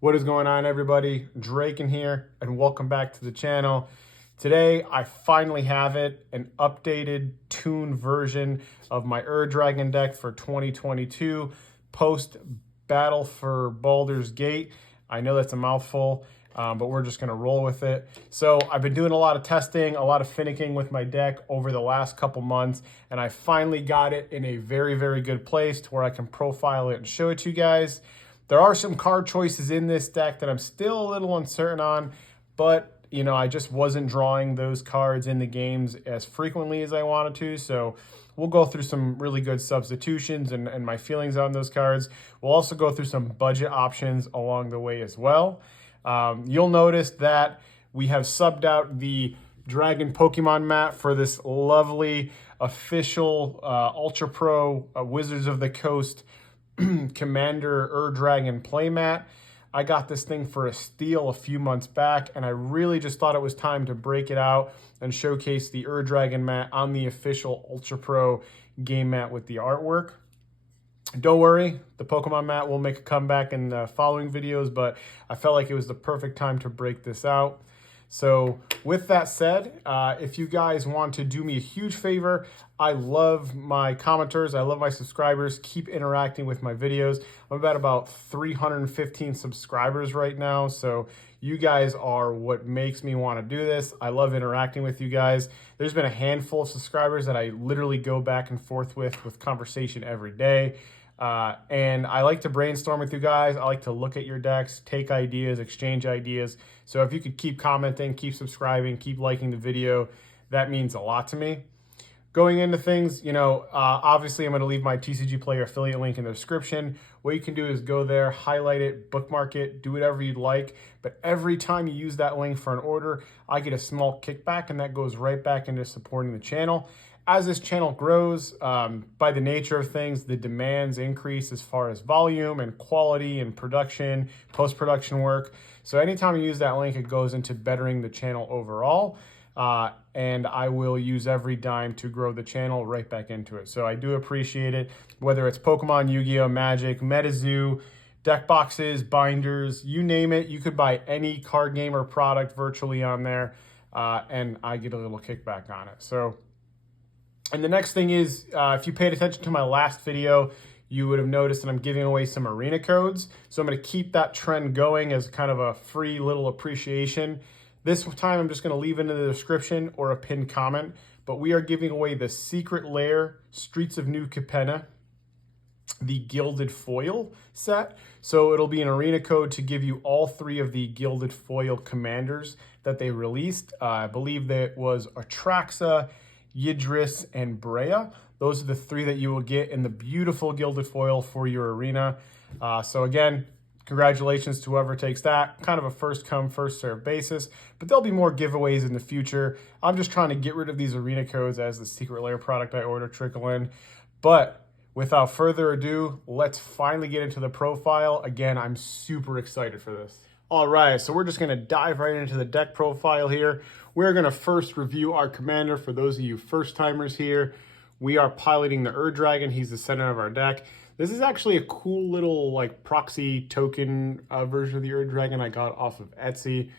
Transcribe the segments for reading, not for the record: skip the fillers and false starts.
What is going on, everybody? Drake in here, and welcome back to the channel. Today, I finally have it, an updated tuned version of my Dragon deck for 2022, post Battle for Baldur's Gate. I know that's a mouthful, but we're just gonna roll with it. So I've been doing a lot of testing, a lot of finicking with my deck over the last couple months, and I finally got it in a very, very good place to where I can profile it and show it to you guys. There are some card choices in this deck that I'm still a little uncertain on, but you know, I just wasn't drawing those cards in the games as frequently as I wanted to. So we'll go through some really good substitutions and my feelings on those cards. We'll also go through some budget options along the way as well. You'll notice that we have subbed out the Dragon Pokemon mat for this lovely official Ultra Pro Wizards of the Coast Commander Dragon playmat. I got this thing for a steal a few months back, and I really just thought it was time to break it out and showcase the Dragon mat on the official Ultra Pro game mat with the artwork. Don't worry, the Pokemon mat will make a comeback in the following videos, but I felt like it was the perfect time to break this out. So with that said, if you guys want to do me a huge favor, I love my commenters. I love my subscribers. Keep interacting with my videos. I'm about 315 subscribers right now. So you guys are what makes me want to do this. I love interacting with you guys. There's been a handful of subscribers that I literally go back and forth with conversation every day. And I like to brainstorm with you guys. I like to look at your decks, take ideas, exchange ideas. So if you could keep commenting, keep subscribing, keep liking the video, that means a lot to me. Going into things, you know, obviously I'm going to leave my TCG Player affiliate link in the description. What you can do is go there, highlight it, bookmark it, do whatever you'd like. But every time you use that link for an order, I get a small kickback, and that goes right back into supporting the channel. As this channel grows, by the nature of things, the demands increase as far as volume and quality and production, post-production work. So anytime you use that link, it goes into bettering the channel overall. And I will use every dime to grow the channel right back into it. So I do appreciate it, whether it's Pokemon, Yu-Gi-Oh, Magic, MetaZoo, deck boxes, binders, you name it. You could buy any card game or product virtually on there, and I get a little kickback on it. So, and the next thing is, if you paid attention to my last video, you would have noticed that I'm giving away some arena codes. So I'm going to keep that trend going as kind of a free little appreciation. This time, I'm just going to leave it in the description or a pinned comment, but we are giving away the Secret Lair Streets of New Capenna, the Gilded Foil set. So it'll be an arena code to give you all three of the Gilded Foil commanders that they released. I believe that was Atraxa, Yidris, and Brea. Those are the three that you will get in the beautiful Gilded Foil for your arena. So again, congratulations to whoever takes that. Kind of a first come, first serve basis, but there'll be more giveaways in the future. I'm just trying to get rid of these arena codes as the Secret Lair product I order trickle in. But without further ado, let's finally get into the profile. Again, I'm super excited for this. All right, so we're just gonna dive right into the deck profile here. We're gonna first review our commander. For those of you first timers here, we are piloting the Dragon. He's the center of our deck. This is actually a cool little like proxy token version of the Dragon I got off of Etsy.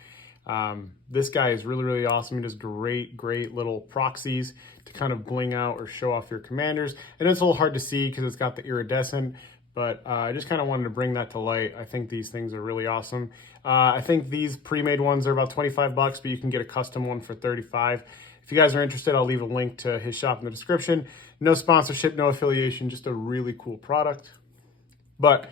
This guy is really, really awesome. He does great little proxies to kind of bling out or show off your commanders. And it's a little hard to see because it's got the iridescent, but I just kind of wanted to bring that to light. I think these things are really awesome. I think these pre-made ones are about 25 bucks, but you can get a custom one for 35. If you guys are interested, I'll leave a link to his shop in the description. No sponsorship, no affiliation, just a really cool product. But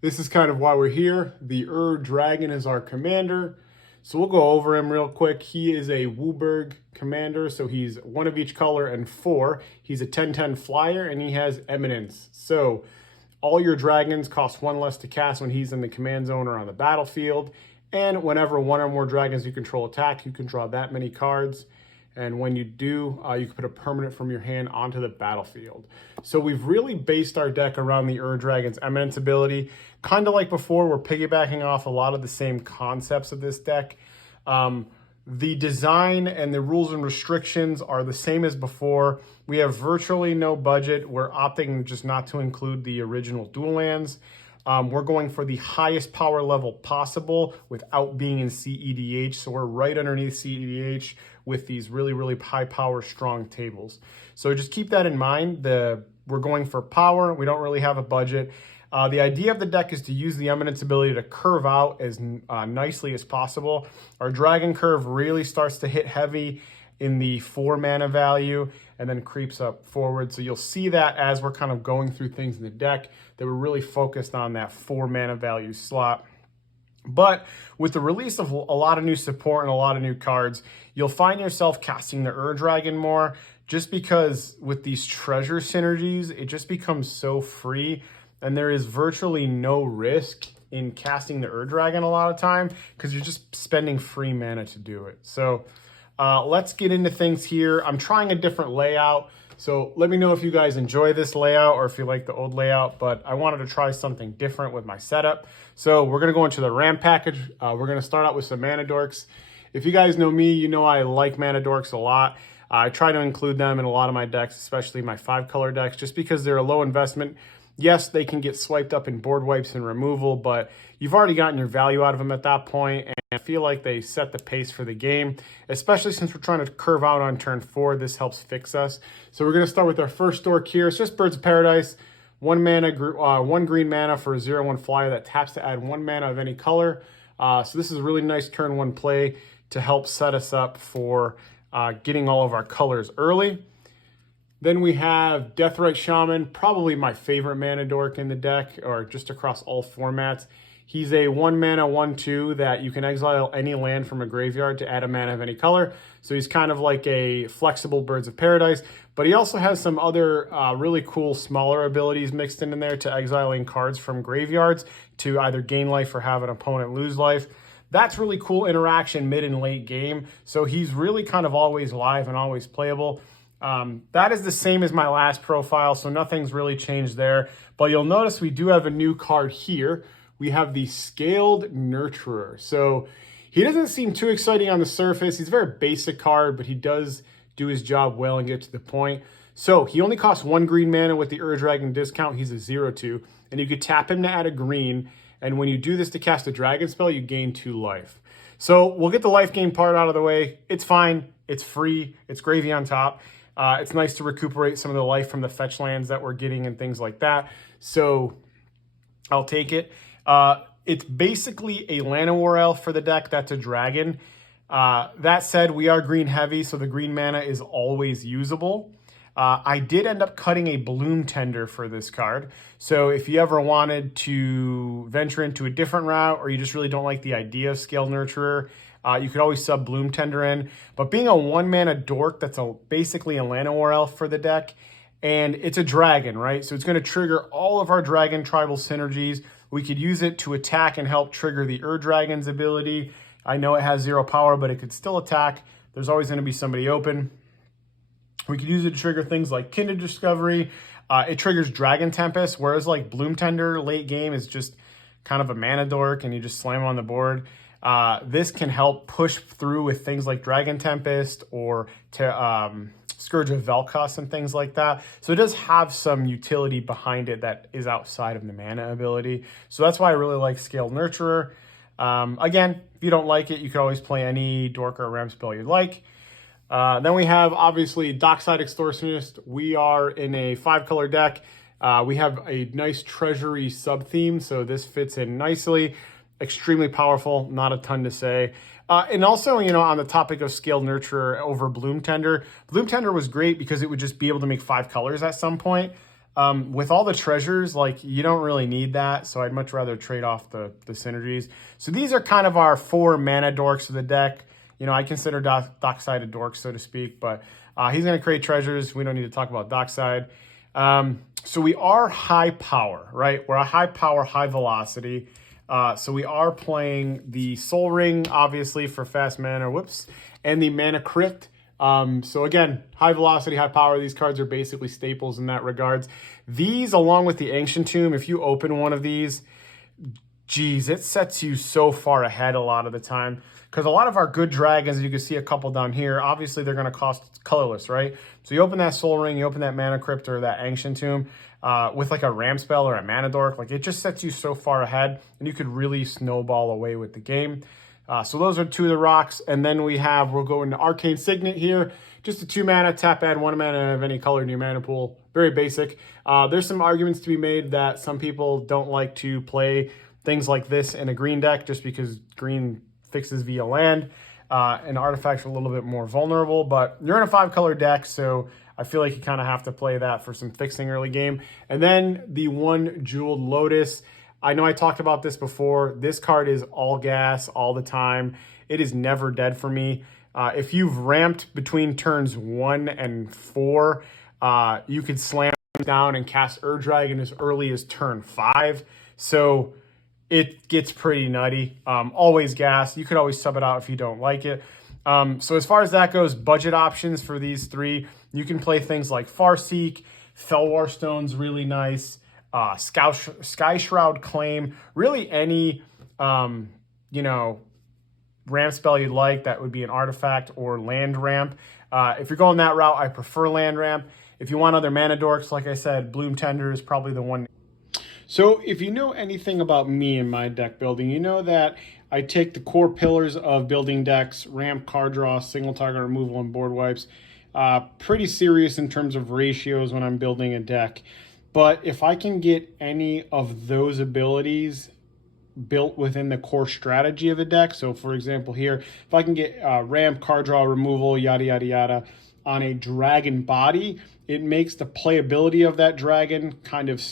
this is kind of why we're here. The Dragon is our commander. So we'll go over him real quick. He is a Wooburg commander, so he's one of each color and 4. He's a 10/10 flyer, and he has Eminence. So all your dragons cost 1 less to cast when he's in the command zone or on the battlefield. And whenever one or more dragons you control attack, you can draw that many cards. And when you do, you can put a permanent from your hand onto the battlefield. So we've really based our deck around the Dragon's Eminence ability. Kind of like before, we're piggybacking off a lot of the same concepts of this deck. The design and the rules and restrictions are the same as before. We have virtually no budget. We're opting just not to include the original dual lands. We're going for the highest power level possible without being in CEDH. So we're right underneath CEDH with these really, really high power, strong tables. So just keep that in mind. We're going for power. We don't really have a budget. The idea of the deck is to use the Eminence ability to curve out as nicely as possible. Our Dragon curve really starts to hit heavy in the 4 mana value and then creeps up forward. So you'll see that as we're kind of going through things in the deck that we're really focused on that 4 mana value slot. But with the release of a lot of new support and a lot of new cards, you'll find yourself casting the Dragon more, just because with these treasure synergies, it just becomes so free and there is virtually no risk in casting the Dragon a lot of time because you're just spending free mana to do it. So let's get into things here. I'm trying a different layout, so let me know if you guys enjoy this layout or if you like the old layout, but I wanted to try something different with my setup. So we're going to go into the RAM package. We're going to start out with some Mana Dorks. If you guys know me, you know I like Mana Dorks a lot. I try to include them in a lot of my decks, especially my 5-color decks, just because they're a low investment. Yes, they can get swiped up in board wipes and removal, but you've already gotten your value out of them at that point, and I feel like they set the pace for the game, especially since we're trying to curve out on turn 4. This helps fix us. So we're going to start with our first dork here. It's just Birds of Paradise. 1 green mana for a 0/1 flyer that taps to add 1 mana of any color. So this is a really nice turn 1 play to help set us up for getting all of our colors early. Then we have Deathrite Shaman, probably my favorite mana dork in the deck, or just across all formats. He's a 1 mana 1/2 that you can exile any land from a graveyard to add a mana of any color. So he's kind of like a flexible Birds of Paradise, but he also has some other really cool smaller abilities mixed in there to exiling cards from graveyards to either gain life or have an opponent lose life. That's really cool interaction mid and late game. So he's really kind of always live and always playable. That is the same as my last profile, so nothing's really changed there. But you'll notice we do have a new card here. We have the Scaled Nurturer. So he doesn't seem too exciting on the surface. He's a very basic card, but he does do his job well and get to the point. So he only costs 1 green mana with the Dragon discount. He's a 0/2, and you could tap him to add a green. And when you do this to cast a dragon spell, you gain 2 life. So we'll get the life gain part out of the way. It's fine. It's free. It's gravy on top. It's nice to recuperate some of the life from the fetch lands that we're getting and things like that. So I'll take it. It's basically a Llanowar Elf for the deck. That's a dragon. That said, we are green heavy, so the green mana is always usable. I did end up cutting a Bloom Tender for this card. So if you ever wanted to venture into a different route, or you just really don't like the idea of Scaled Nurturer, you could always sub Bloom Tender in. But being a 1 mana dork, that's basically a Llanowar Elf for the deck, and it's a dragon, right? So it's going to trigger all of our dragon tribal synergies. We could use it to attack and help trigger the Dragon's ability. I know it has 0 power, but it could still attack. There's always going to be somebody open. We could use it to trigger things like Kindred Discovery. It triggers Dragon Tempest, whereas like Bloom Tender late game is just kind of a mana dork and you just slam on the board. This can help push through with things like Dragon Tempest or Scourge of Vel'Koz and things like that. So it does have some utility behind it that is outside of the mana ability. So that's why I really like Scaled Nurturer. Again, if you don't like it, you can always play any dork or ram spell you'd like. Then we have, obviously, Dockside Extortionist. We are in a 5-color deck. We have a nice treasury sub-theme, so this fits in nicely. Extremely powerful, not a ton to say. And also, you know, on the topic of Scaled Nurturer over Bloom Tender, Bloom Tender was great because it would just be able to make 5 colors at some point. With all the treasures, like, you don't really need that, so I'd much rather trade off the synergies. So these are kind of our 4 mana dorks of the deck. You know, I consider Dockside a dork, so to speak, but he's going to create treasures. We don't need to talk about Dockside. So we are high power, right? We're a high power, high velocity. So we are playing the Soul Ring, obviously, for fast mana, and the Mana Crypt. So again, high velocity, high power. These cards are basically staples in that regards. These, along with the Ancient Tomb, if you open one of these, geez, it sets you so far ahead a lot of the time. Because a lot of our good dragons, you can see a couple down here, obviously they're going to cost colorless, right? So you open that Soul Ring, you open that Mana Crypt or that Ancient Tomb, with like a Ram spell or a Mana Dork. Like, it just sets you so far ahead, and you could really snowball away with the game. So those are two of the rocks. And then we'll go into Arcane Signet here. Just a 2 mana, tap, add 1 mana of any color in your mana pool. Very basic. There's some arguments to be made that some people don't like to play things like this in a green deck just because green fixes via land. And artifacts are a little bit more vulnerable, but you're in a 5-color deck, so I feel like you kind of have to play that for some fixing early game. And then the 1 Jeweled Lotus. I know I talked about this before. This card is all gas all the time. It is never dead for me. If you've ramped between turns 1 and 4, you could slam down and cast Ur-Dragon as early as turn 5. So it gets pretty nutty. Always gas. You could always sub it out if you don't like it. So as far as that goes, budget options for these 3, you can play things like Farseek, Felwar Stone's really nice, Sky Shroud Claim, really any, ramp spell you'd like that would be an artifact or land ramp. If you're going that route, I prefer land ramp. If you want other mana dorks, like I said, Bloom Tender is probably the one. So if you know anything about me and my deck building, you know that I take the core pillars of building decks, ramp, card draw, single target removal, and board wipes, pretty serious in terms of ratios when I'm building a deck. But if I can get any of those abilities built within the core strategy of a deck, so for example here, if I can get ramp, card draw, removal, yada, yada, yada, on a dragon body, it makes the playability of that dragon kind of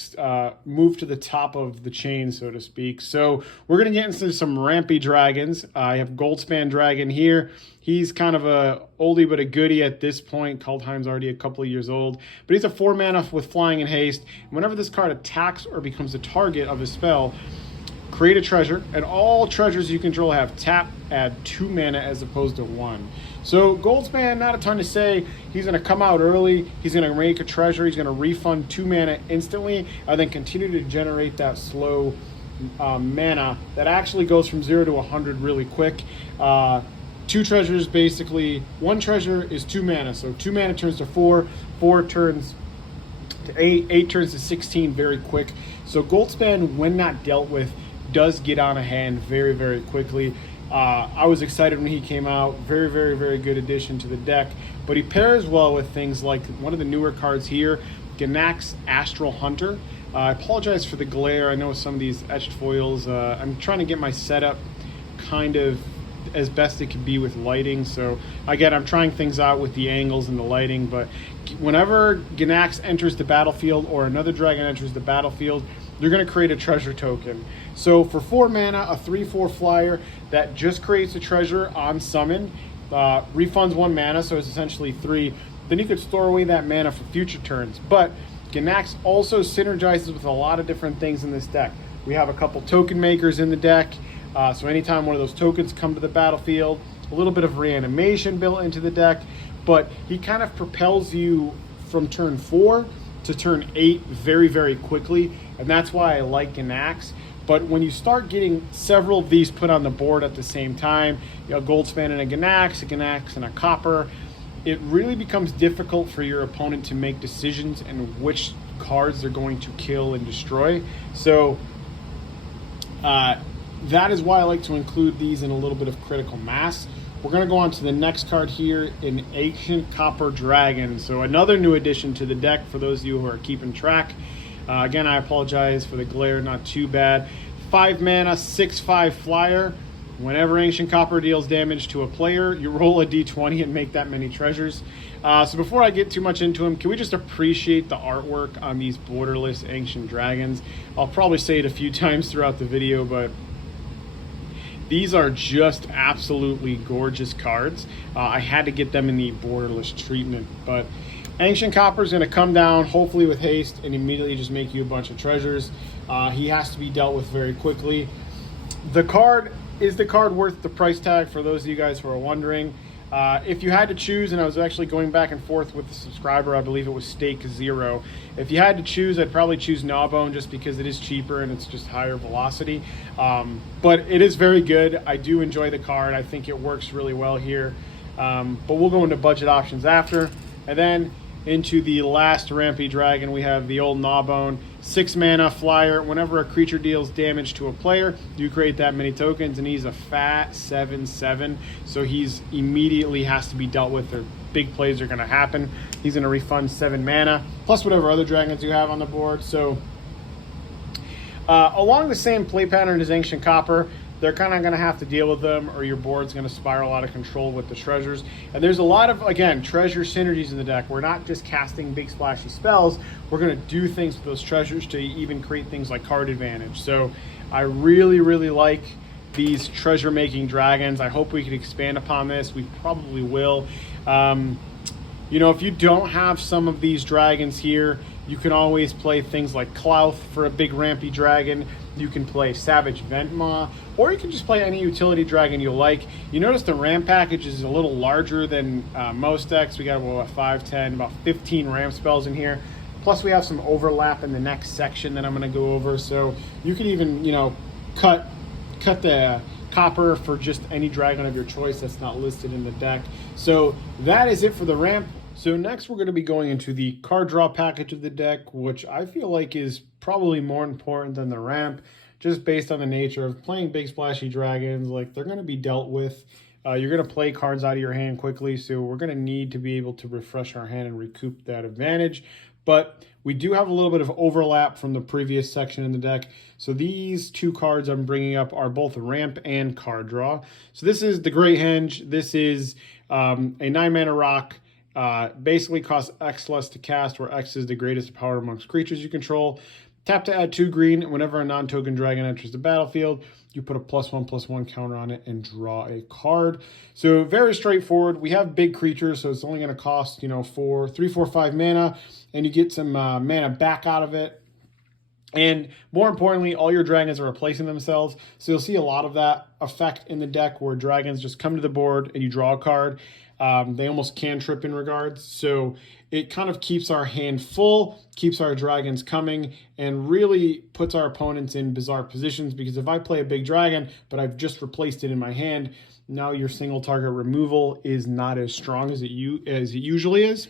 move to the top of the chain, so to speak. So we're going to get into some rampy dragons. I have Goldspan Dragon here. He's kind of a oldie but a goodie at this point. Kaldheim's already a couple of years old. But he's a 4 mana with flying and haste. And whenever this card attacks or becomes the target of a spell, create a treasure, and all treasures you control have tap, add 2 mana as opposed to 1. So Goldspan, not a ton to say. He's going to come out early. He's going to make a treasure. He's going to refund 2 mana instantly, and then continue to generate that slow mana that actually goes from 0 to 100 really quick. 2 treasures, basically. 1 treasure is 2 mana, so 2 mana turns to 4, 4 turns to 8, 8 turns to 16 very quick. So Goldspan, when not dealt with, does get on a hand very, very quickly. I was excited when he came out. Very, very, very good addition to the deck. But he pairs well with things like one of the newer cards here, Ganax Astral Hunter. I apologize for the glare. I know some of these etched foils. I'm trying to get my setup kind of as best it can be with lighting. So again, I'm trying things out with the angles and the lighting. But whenever Ganax enters the battlefield or another dragon enters the battlefield, you're going to create a treasure token. So for 4 mana, a 3/4 flyer that just creates a treasure on summon, refunds 1 mana, so it's essentially 3. Then you could store away that mana for future turns. But Ganax also synergizes with a lot of different things in this deck. We have a couple token makers in the deck, so anytime one of those tokens come to the battlefield, a little bit of reanimation built into the deck, but he kind of propels you from turn 4 to turn 8 very, very quickly, and that's why I like Ganax. But when you start getting several of these put on the board at the same time, Goldspan and a Ganax and a Copper, it really becomes difficult for your opponent to make decisions and which cards they're going to kill and destroy. So that is why I like to include these in a little bit of critical mass. We're going to go on to the next card here, in Ancient Copper Dragon. So another new addition to the deck for those of you who are keeping track. Again, I apologize for the glare, not too bad. 5 mana, 6/5 flyer. Whenever Ancient Copper deals damage to a player, you roll a d20 and make that many treasures. So before I get too much into them, can we just appreciate the artwork on these borderless Ancient Dragons? I'll probably say it a few times throughout the video, but these are just absolutely gorgeous cards. I had to get them in the borderless treatment, but Ancient Copper is going to come down, hopefully with haste, and immediately just make you a bunch of treasures. He has to be dealt with very quickly. Is the card worth the price tag, for those of you guys who are wondering? If you had to choose, and I was actually going back and forth with the subscriber, I believe it was Stake Zero. If you had to choose, I'd probably choose Gnawbone just because it is cheaper and it's just higher velocity. But it is very good. I do enjoy the card. I think it works really well here. But we'll go into budget options after. And then into the last rampy dragon. We have the old Gnawbone, 6 mana flyer. Whenever a creature deals damage to a player, you create that many tokens, and he's a fat 7/7, so he's immediately has to be dealt with, or big plays are going to happen. He's going to refund 7 mana, plus whatever other dragons you have on the board. So along the same play pattern as Ancient Copper, they're kind of going to have to deal with them, or your board's going to spiral out of control with the treasures. And there's a lot of, again, treasure synergies in the deck. We're not just casting big splashy spells. We're going to do things with those treasures to even create things like card advantage. So I really, really like these treasure-making dragons. I hope we can expand upon this. We probably will. You know, if you don't have some of these dragons here, you can always play things like Clouth for a big rampy dragon. You can play Savage Ventmaw, or you can just play any utility dragon you like. You notice the ramp package is a little larger than most decks. We got about 5, 10, about 15 ramp spells in here. Plus we have some overlap in the next section that I'm going to go over. So you can even, you know, cut the copper for just any dragon of your choice that's not listed in the deck. So that is it for the ramp. So next we're going to be going into the card draw package of the deck, which I feel like is probably more important than the ramp, just based on the nature of playing big splashy dragons. Like, they're going to be dealt with. You're going to play cards out of your hand quickly, so we're going to need to be able to refresh our hand and recoup that advantage. But we do have a little bit of overlap from the previous section in the deck. So these two cards I'm bringing up are both ramp and card draw. So this is the Great Henge. This is a 9-mana rock. Basically costs X less to cast, where X is the greatest power amongst creatures you control. Tap to add 2 green. Whenever a non-token dragon enters the battlefield, you put a +1/+1 counter on it and draw a card. So very straightforward. We have big creatures, so it's only going to cost, you know, 3, 4, 5 mana, and you get some mana back out of it. And more importantly, all your dragons are replacing themselves. So you'll see a lot of that effect in the deck, where dragons just come to the board and you draw a card. They almost cantrip in regards. So it kind of keeps our hand full, keeps our dragons coming, and really puts our opponents in bizarre positions. Because if I play a big dragon, but I've just replaced it in my hand, now your single target removal is not as strong as it usually is.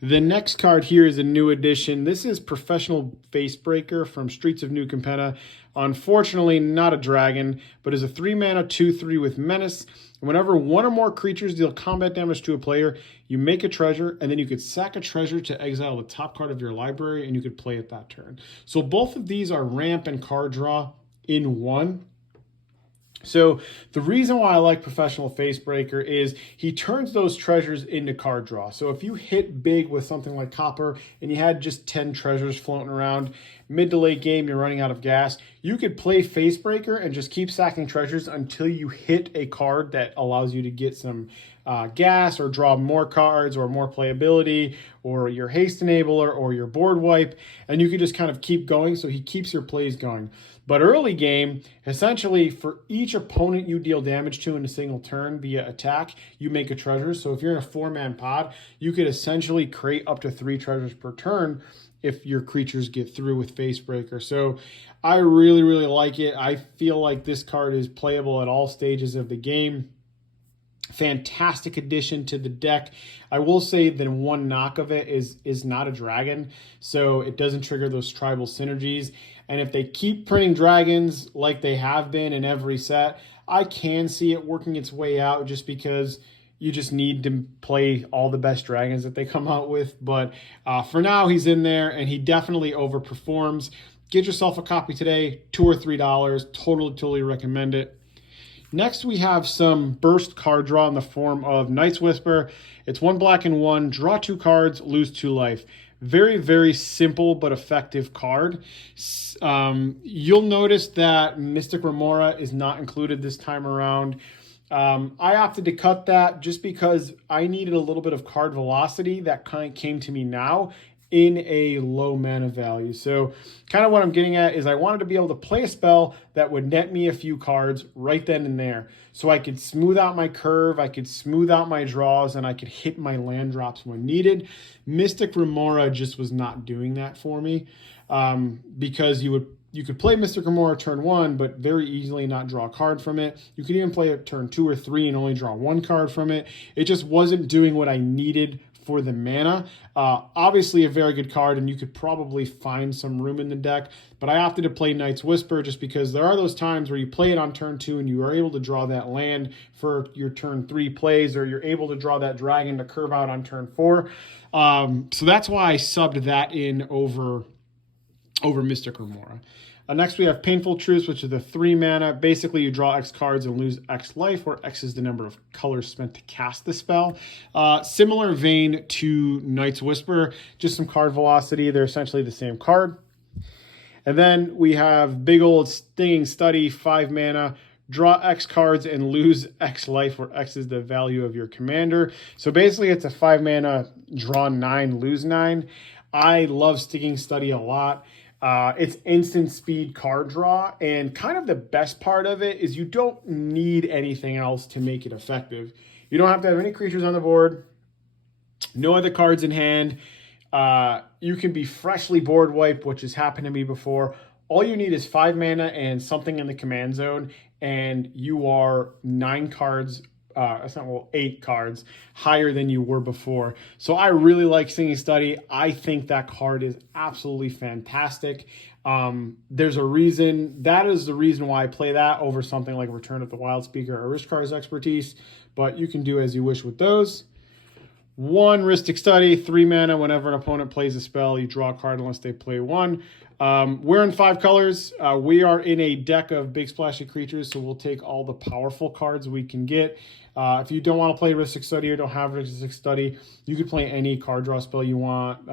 The next card here is a new addition. This is Professional Facebreaker from Streets of New Capenna. Unfortunately, not a dragon, but is a 3-mana 2/3 with Menace. Whenever one or more creatures deal combat damage to a player, you make a treasure, and then you could sack a treasure to exile the top card of your library, and you could play it that turn. So both of these are ramp and card draw in one. So the reason why I like Professional Facebreaker is he turns those treasures into card draw. So if you hit big with something like Copper and you had just 10 treasures floating around, mid to late game you're running out of gas, you could play Facebreaker and just keep sacking treasures until you hit a card that allows you to get some gas, or draw more cards, or more playability, or your haste enabler, or your board wipe, and you can just kind of keep going. So he keeps your plays going. But early game, essentially for each opponent you deal damage to in a single turn via attack, you make a treasure. So if you're in a 4-man pod, you could essentially create up to 3 treasures per turn if your creatures get through with Facebreaker. So I really, really like it. I feel like this card is playable at all stages of the game. Fantastic addition to the deck. I will say that one knock of it is not a dragon, so it doesn't trigger those tribal synergies. And if they keep printing dragons like they have been in every set, I can see it working its way out, just because you just need to play all the best dragons that they come out with. But for now, he's in there, and he definitely overperforms. Get yourself a copy today, $2 or $3. Totally recommend it. Next, we have some burst card draw in the form of Night's Whisper. It's 1 black and 1, draw 2 cards, lose 2 life. Very, very simple but effective card. You'll notice that Mystic Remora is not included this time around. I opted to cut that just because I needed a little bit of card velocity that kind of came to me now in a low mana value. So kind of what I'm getting at is I wanted to be able to play a spell that would net me a few cards right then and there. So I could smooth out my curve, I could smooth out my draws, and I could hit my land drops when needed. Mystic Remora just was not doing that for me, because you could play Mystic Remora turn 1, but very easily not draw a card from it. You could even play it turn 2 or 3 and only draw 1 card from it. It just wasn't doing what I needed for the mana. Obviously a very good card, and you could probably find some room in the deck, but I opted to play Night's Whisper just because there are those times where you play it on turn 2 and you are able to draw that land for your turn 3 plays, or you're able to draw that dragon to curve out on turn 4. So that's why I subbed that in over Mystic Remora. Next, we have Painful Truce, which is the 3 mana. Basically, you draw X cards and lose X life, where X is the number of colors spent to cast the spell. Similar vein to Night's Whisper, just some card velocity. They're essentially the same card. And then we have big old Stinging Study, 5 mana. Draw X cards and lose X life, where X is the value of your commander. So basically, it's a 5 mana, draw 9, lose 9. I love Stinging Study a lot. It's instant speed card draw, and kind of the best part of it is you don't need anything else to make it effective. You don't have to have any creatures on the board, no other cards in hand. You can be freshly board wiped, which has happened to me before. All you need is 5 mana and something in the command zone, and you are 9 cards, 8 cards higher than you were before. So I really like Stinging Study. I think that card is absolutely fantastic. There's a reason. That is the reason why I play that over something like Return of the Wild Speaker or Rishkar's Expertise, but you can do as you wish with those. 1 Rhystic Study, 3 mana. Whenever an opponent plays a spell, you draw a card unless they play 1. We're in 5 colors. We are in a deck of big splashy creatures, so we'll take all the powerful cards we can get. If you don't want to play Rhystic Study or don't have Rhystic Study, you could play any card draw spell you want,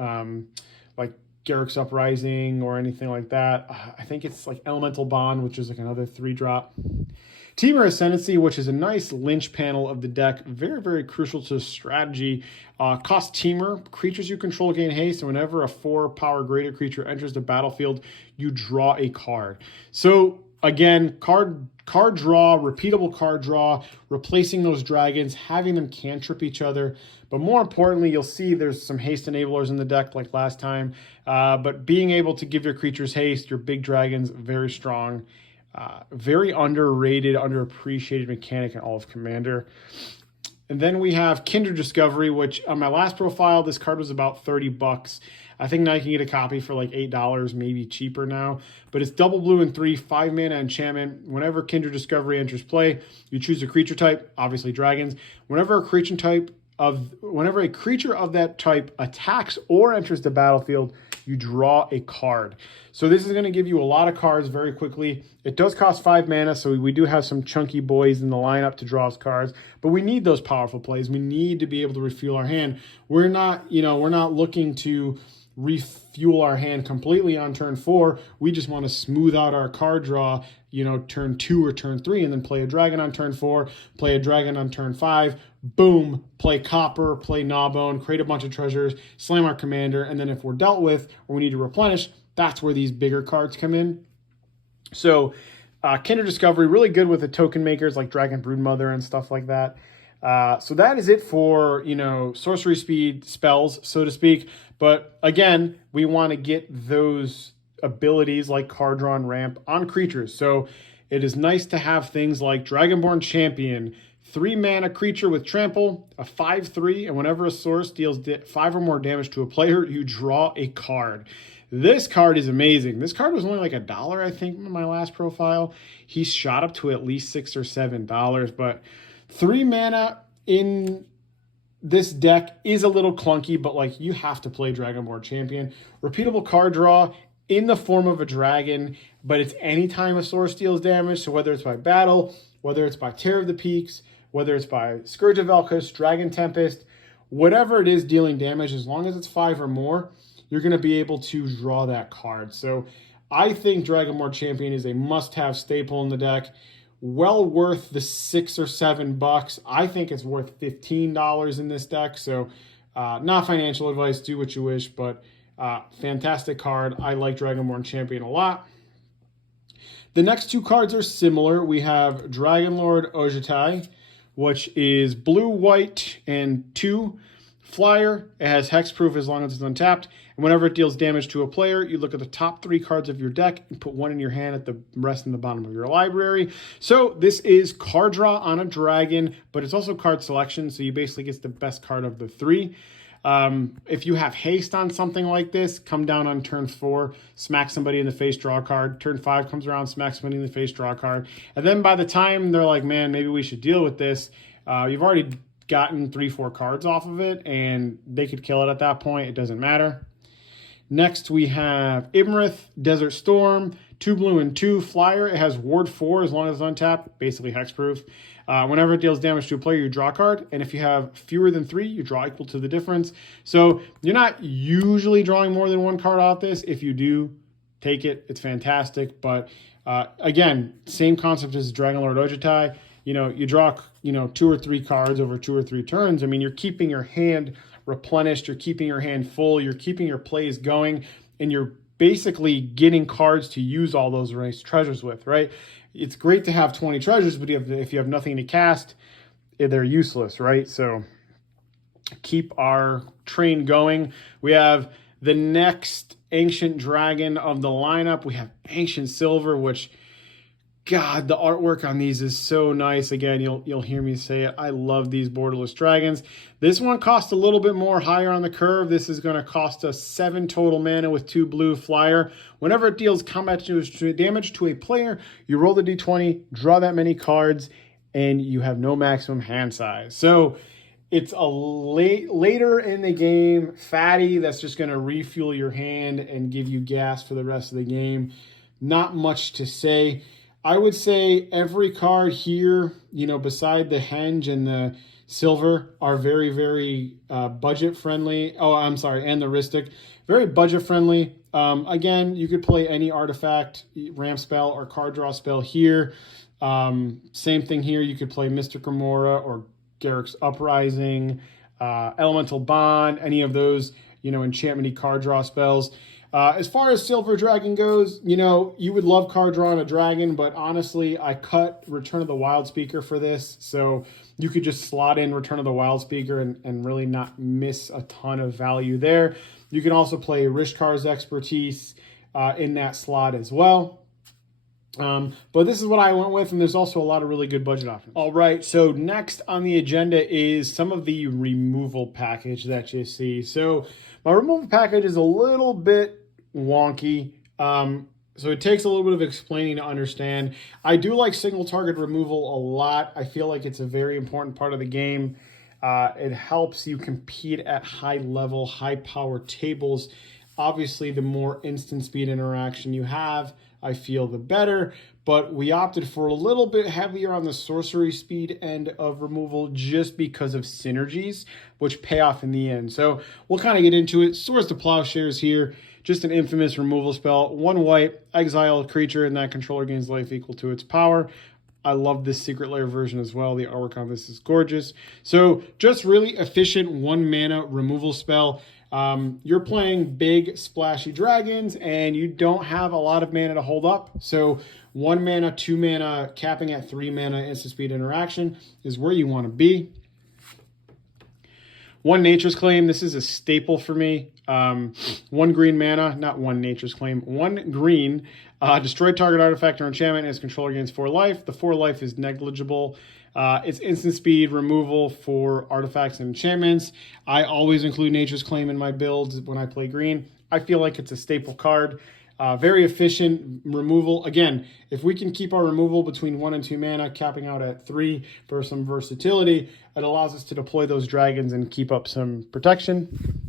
like Garruk's Uprising or anything like that. I think it's like Elemental Bond, which is like another 3-drop. Temur Ascendancy, which is a nice lynch panel of the deck. Very, very crucial to strategy. Cost Temur. Creatures you control gain haste, and whenever a 4 power greater creature enters the battlefield, you draw a card. So again, card draw, repeatable card draw, replacing those dragons, having them cantrip each other. But more importantly, you'll see there's some haste enablers in the deck like last time. But being able to give your creatures haste, your big dragons, very strong. Very underrated, underappreciated mechanic in all of Commander. And then we have Kindred Discovery, which on my last profile, this card was about $30. I think now you can get a copy for like $8, maybe cheaper now. But it's double blue and 3, 5 mana enchantment. Whenever Kindred Discovery enters play, you choose a creature type, obviously dragons. Whenever a creature of that type attacks or enters the battlefield, you draw a card. So this is going to give you a lot of cards very quickly. It does cost 5 mana, so we do have some chunky boys in the lineup to draw us cards, but we need those powerful plays. We need to be able to refuel our hand. We're not looking to refuel our hand completely on turn 4. We just want to smooth out our card draw, turn 2 or turn 3, and then play a dragon on turn 4, play a dragon on turn 5, boom, play Copper, play Gnawbone, create a bunch of treasures, slam our commander, and then if we're dealt with or we need to replenish, that's where these bigger cards come in. So Kindred Discovery, really good with the token makers like Dragon Broodmother and stuff like that. So that is it for, sorcery speed spells, so to speak. But again, we want to get those abilities like card draw and ramp on creatures. So it is nice to have things like Dragonborn Champion, 3 mana creature with trample, a 5/3, and whenever a source deals 5 or more damage to a player, you draw a card. This card is amazing. This card was only like $1, I think, in my last profile. He's shot up to at least $6 or $7, but 3 mana in this deck is a little clunky, but like you have to play Dragonborn Champion. Repeatable card draw in the form of a dragon, but it's anytime a source deals damage. So whether it's by battle, whether it's by Tear of the Peaks, whether it's by Scourge of Elkus, Dragon Tempest, whatever it is dealing damage, as long as it's 5 or more, you're going to be able to draw that card. So I think Dragonborn Champion is a must-have staple in the deck. Well worth the $6 or $7. I think it's worth $15 in this deck. So not financial advice, do what you wish, but fantastic card. I like Dragonborn Champion a lot. The next 2 cards are similar. We have Dragonlord Ojutai, which is blue, white, and 2 flyer. It has hexproof as long as it's untapped. And whenever it deals damage to a player, you look at the top 3 cards of your deck and put 1 in your hand at the rest in the bottom of your library. So this is card draw on a dragon, but it's also card selection. So you basically get the best card of the 3. If you have haste on something like this, come down on turn 4, smack somebody in the face, draw a card. Turn 5 comes around, smack somebody in the face, draw a card. And then by the time they're like, man, maybe we should deal with this, you've already gotten 3-4 cards off of it, and they could kill it at that point. It doesn't matter. Next, we have Imrith, Desert Storm, 2 blue and 2 flyer. It has Ward 4 as long as it's untapped, basically hexproof. Whenever it deals damage to a player, you draw a card, and if you have fewer than 3, you draw equal to the difference. So you're not usually drawing more than 1 card off this. If you do, take it. It's fantastic. But again, same concept as Dragon Lord Ojutai. You draw 2 or 3 cards over 2 or 3 turns. I mean, you're keeping your hand replenished, you're keeping your hand full, you're keeping your plays going, and you're basically getting cards to use all those nice treasures with, right? It's great to have 20 treasures, but if you have nothing to cast, they're useless, right? So keep our train going. We have the next Ancient Dragon of the lineup. We have Ancient Silver, which, God, the artwork on these is so nice. Again, you'll hear me say it. I love these borderless dragons. This one costs a little bit more higher on the curve. This is going to cost us 7 total mana with 2 blue flyer. Whenever it deals combat damage to a player, you roll the d20, draw that many cards, and you have no maximum hand size. So it's a later in the game fatty that's just going to refuel your hand and give you gas for the rest of the game. Not much to say. I would say every card here, beside the Henge and the Silver, are very, very budget friendly. Oh, I'm sorry, and the Ristic. Very budget friendly. Again, you could play any artifact, ramp spell, or card draw spell here. Same thing here. You could play Mystic Remora or Garruk's Uprising, Elemental Bond, any of those, enchantment-y card draw spells. As far as Silver Dragon goes, you would love card draw on a dragon, but honestly, I cut Return of the Wild Speaker for this, so you could just slot in Return of the Wild Speaker and really not miss a ton of value there. You can also play Rishkar's Expertise in that slot as well. But this is what I went with, and there's also a lot of really good budget options. All right, so next on the agenda is some of the removal package that you see. So my removal package is a little bit wonky, so it takes a little bit of explaining to understand. I do like single target removal a lot. I feel like it's a very important part of the game. It helps you compete at high level, high power tables. Obviously, the more instant speed interaction you have, I feel the better, but we opted for a little bit heavier on the sorcery speed end of removal just because of synergies, which pay off in the end. So we'll kind of get into it. Swords to Plowshares here, just an infamous removal spell. 1 white, exile a creature, and that controller gains life equal to its power. I love this Secret Lair version as well. The artwork on this is gorgeous. So just really efficient 1 mana removal spell. You're playing big splashy dragons and you don't have a lot of mana to hold up. So 1 mana, 2 mana, capping at 3 mana instant speed interaction is where you want to be. 1 Nature's Claim. This is a staple for me. 1 green mana, not 1 Nature's Claim, 1 green. Destroy target artifact or enchantment as controller gains 4 life. The 4 life is negligible. It's instant speed removal for artifacts and enchantments. I always include Nature's Claim in my builds when I play green. I feel like it's a staple card. Very efficient removal. Again, if we can keep our removal between 1 and 2 mana, capping out at 3 for some versatility, it allows us to deploy those dragons and keep up some protection.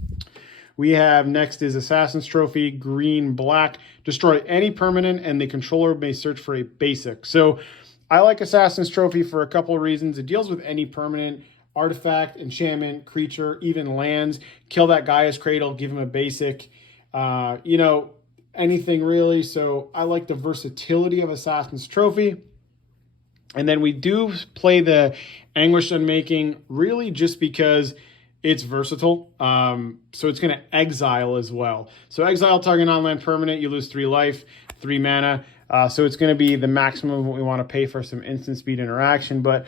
We have next is Assassin's Trophy, green, black. Destroy any permanent and the controller may search for a basic. So I like Assassin's Trophy for a couple of reasons. It deals with any permanent, artifact, enchantment, creature, even lands. Kill that Gaia's Cradle, give him a basic, anything really. So I like the versatility of Assassin's Trophy. And then we do play the Anguished Unmaking really just because it's versatile. So it's going to exile as well. So exile target non-land permanent, you lose 3 life, 3 mana. So it's going to be the maximum of what we want to pay for some instant speed interaction, but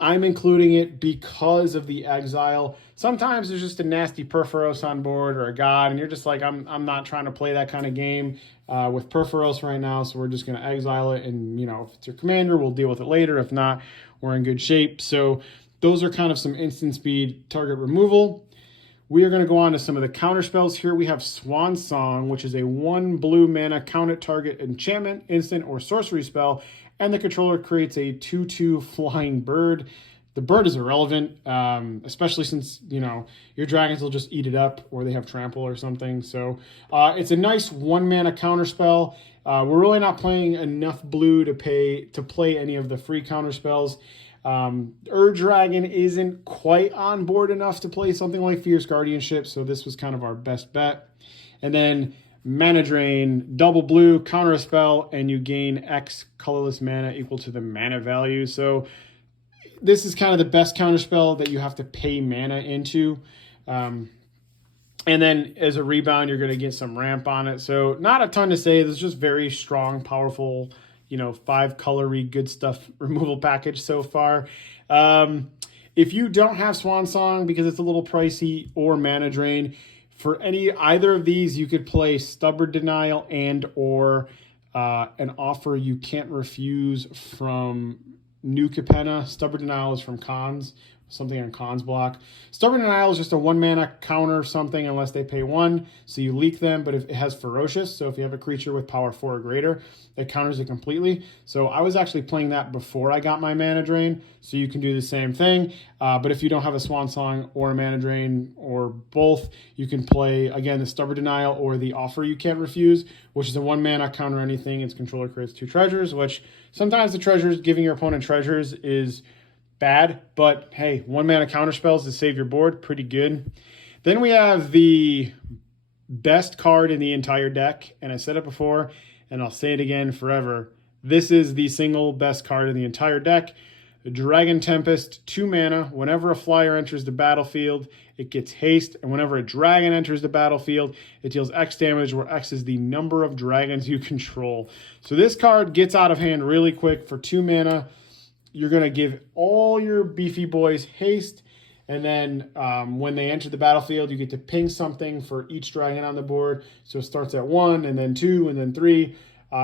I'm including it because of the exile. Sometimes there's just a nasty Perforos on board or a god, and you're just like, I'm not trying to play that kind of game with Perforos right now, so we're just going to exile it, and if it's your commander, we'll deal with it later. If not, we're in good shape. So those are kind of some instant speed target removal. we are going to go on to some of the counter spells here. We have Swan Song, which is a 1 blue mana counter target enchantment, instant, or sorcery spell, and the controller creates a 2/2 flying bird. The bird is irrelevant, especially since, you know, your dragons will just eat it up, or they have trample or something. So it's a nice 1 mana counter spell. We're really not playing enough blue to play any of the free counter spells. Dragon isn't quite on board enough to play something like Fierce Guardianship, so this was kind of our best bet. And then Mana Drain, double blue, counter a spell, and you gain X colorless mana equal to the mana value. So this is kind of the best counter spell that you have to pay mana into. And then as a rebound, you're going to get some ramp on it. So not a ton to say. This is just very strong, powerful, you know, 5-colory good stuff removal package so far. If you don't have Swan Song because it's a little pricey, or Mana Drain, for either of these, you could play Stubborn Denial and or an offer you can't refuse from New Capenna. Stubborn Denial is from Cons, something on Cons block. Stubborn Denial is just a 1 mana counter something unless they pay 1, so you leak them, but if it has Ferocious, so if you have a creature with power 4 or greater, it counters it completely. So I was actually playing that before I got my Mana Drain, so you can do the same thing. But if you don't have a Swan Song or a Mana Drain or both, you can play, again, the Stubborn Denial or the Offer You Can't Refuse, which is a 1 mana counter anything. Its controller creates 2 treasures, which sometimes the treasures, giving your opponent treasures is bad, but hey, 1 mana counter spells to save your board, pretty good. Then we have the best card in the entire deck, and I said it before, and I'll say it again forever. This is the single best card in the entire deck. Dragon Tempest, 2 mana. Whenever a flyer enters the battlefield, it gets haste, and whenever a dragon enters the battlefield, it deals X damage, where X is the number of dragons you control. So this card gets out of hand really quick. For 2 mana, you're going to give all your beefy boys haste, and then when they enter the battlefield, you get to ping something for each dragon on the board. So it starts at 1, and then 2, and then 3.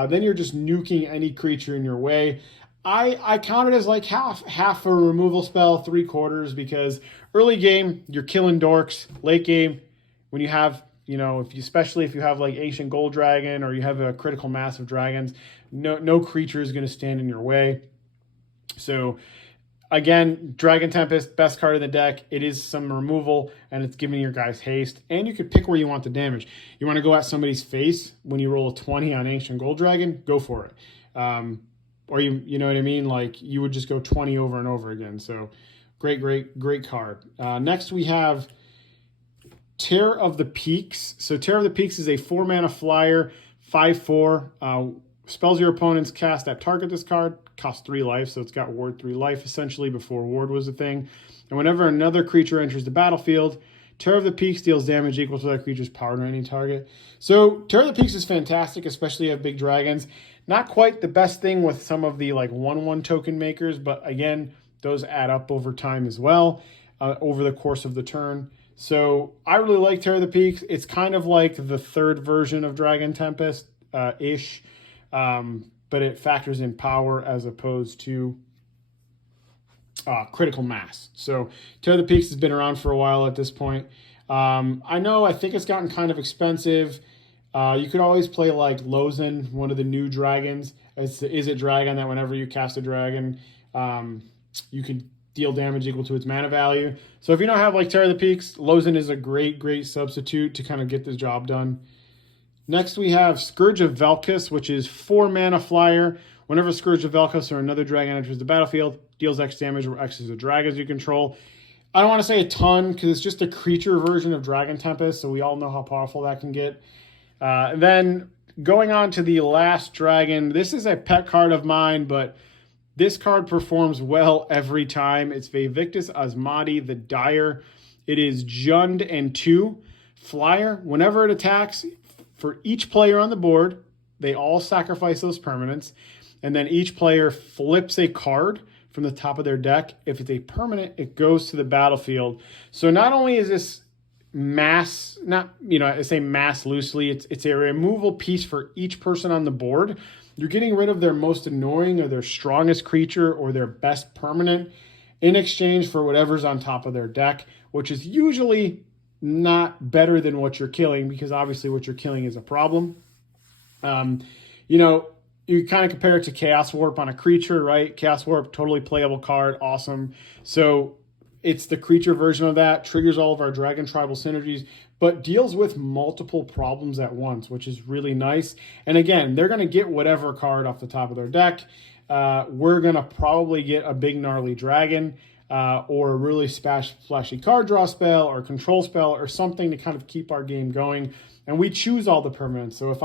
Then you're just nuking any creature in your way. I count it as like half a removal spell, 3/4, because early game, you're killing dorks. Late game, when you have, you know, especially if you have like Ancient Gold Dragon, or you have a critical mass of dragons, no creature is going to stand in your way. So again, Dragon Tempest, best card in the deck. It is some removal, and it's giving your guys haste. And you could pick where you want the damage. You want to go at somebody's face when you roll a 20 on Ancient Gold Dragon, go for it. Or you know what I mean? Like, you would just go 20 over and over again. So great card. Next we have Terror of the Peaks. So Terror of the Peaks is a 4 mana flyer, 5/4. Spells your opponents cast that target this card, costs 3 life, so it's got ward 3 life essentially before ward was a thing. And whenever another creature enters the battlefield, Terror of the Peaks deals damage equal to that creature's power to any target. So Terror of the Peaks is fantastic, especially if you have big dragons. Not quite the best thing with some of the like 1/1 token makers, but again, those add up over time as well, over the course of the turn. So I really like Terror of the Peaks. It's kind of like the 3rd version of Dragon Tempest ish. But it factors in power as opposed to critical mass. So Terror of the Peaks has been around for a while at this point. I think it's gotten kind of expensive. You could always play like Lozen, one of the new dragons. Is it dragon that whenever you cast a dragon, you can deal damage equal to its mana value. So if you don't have like Terror of the Peaks, Lozen is a great substitute to kind of get the job done. Next, we have Scourge of Velkus, which is 4 mana flyer. Whenever Scourge of Velkus or another dragon enters the battlefield, deals X damage, where X is the dragons you control. I don't want to say a ton, because it's just a creature version of Dragon Tempest, so we all know how powerful that can get. Then, going on to the last dragon, this is a pet card of mine, but this card performs well every time. It's Vivictus Asmadi, the Dire. It is Jund and 2 flyer. Whenever it attacks, for each player on the board, they all sacrifice those permanents, and then each player flips a card from the top of their deck. If it's a permanent, it goes to the battlefield. So not only is this mass, I say mass loosely, it's a removal piece for each person on the board. You're getting rid of their most annoying or their strongest creature or their best permanent in exchange for whatever's on top of their deck, which is usually not better than what you're killing, because obviously what you're killing is a problem. You know, you kind of compare it to Chaos Warp on a creature, right? Chaos Warp, totally playable card, awesome. So it's the creature version of that, triggers all of our Dragon Tribal synergies, but deals with multiple problems at once, which is really nice. And again, they're going to get whatever card off the top of their deck. We're going to probably get a big gnarly dragon, or a really flashy card draw spell or control spell or something to kind of keep our game going. And we choose all the permanents. So if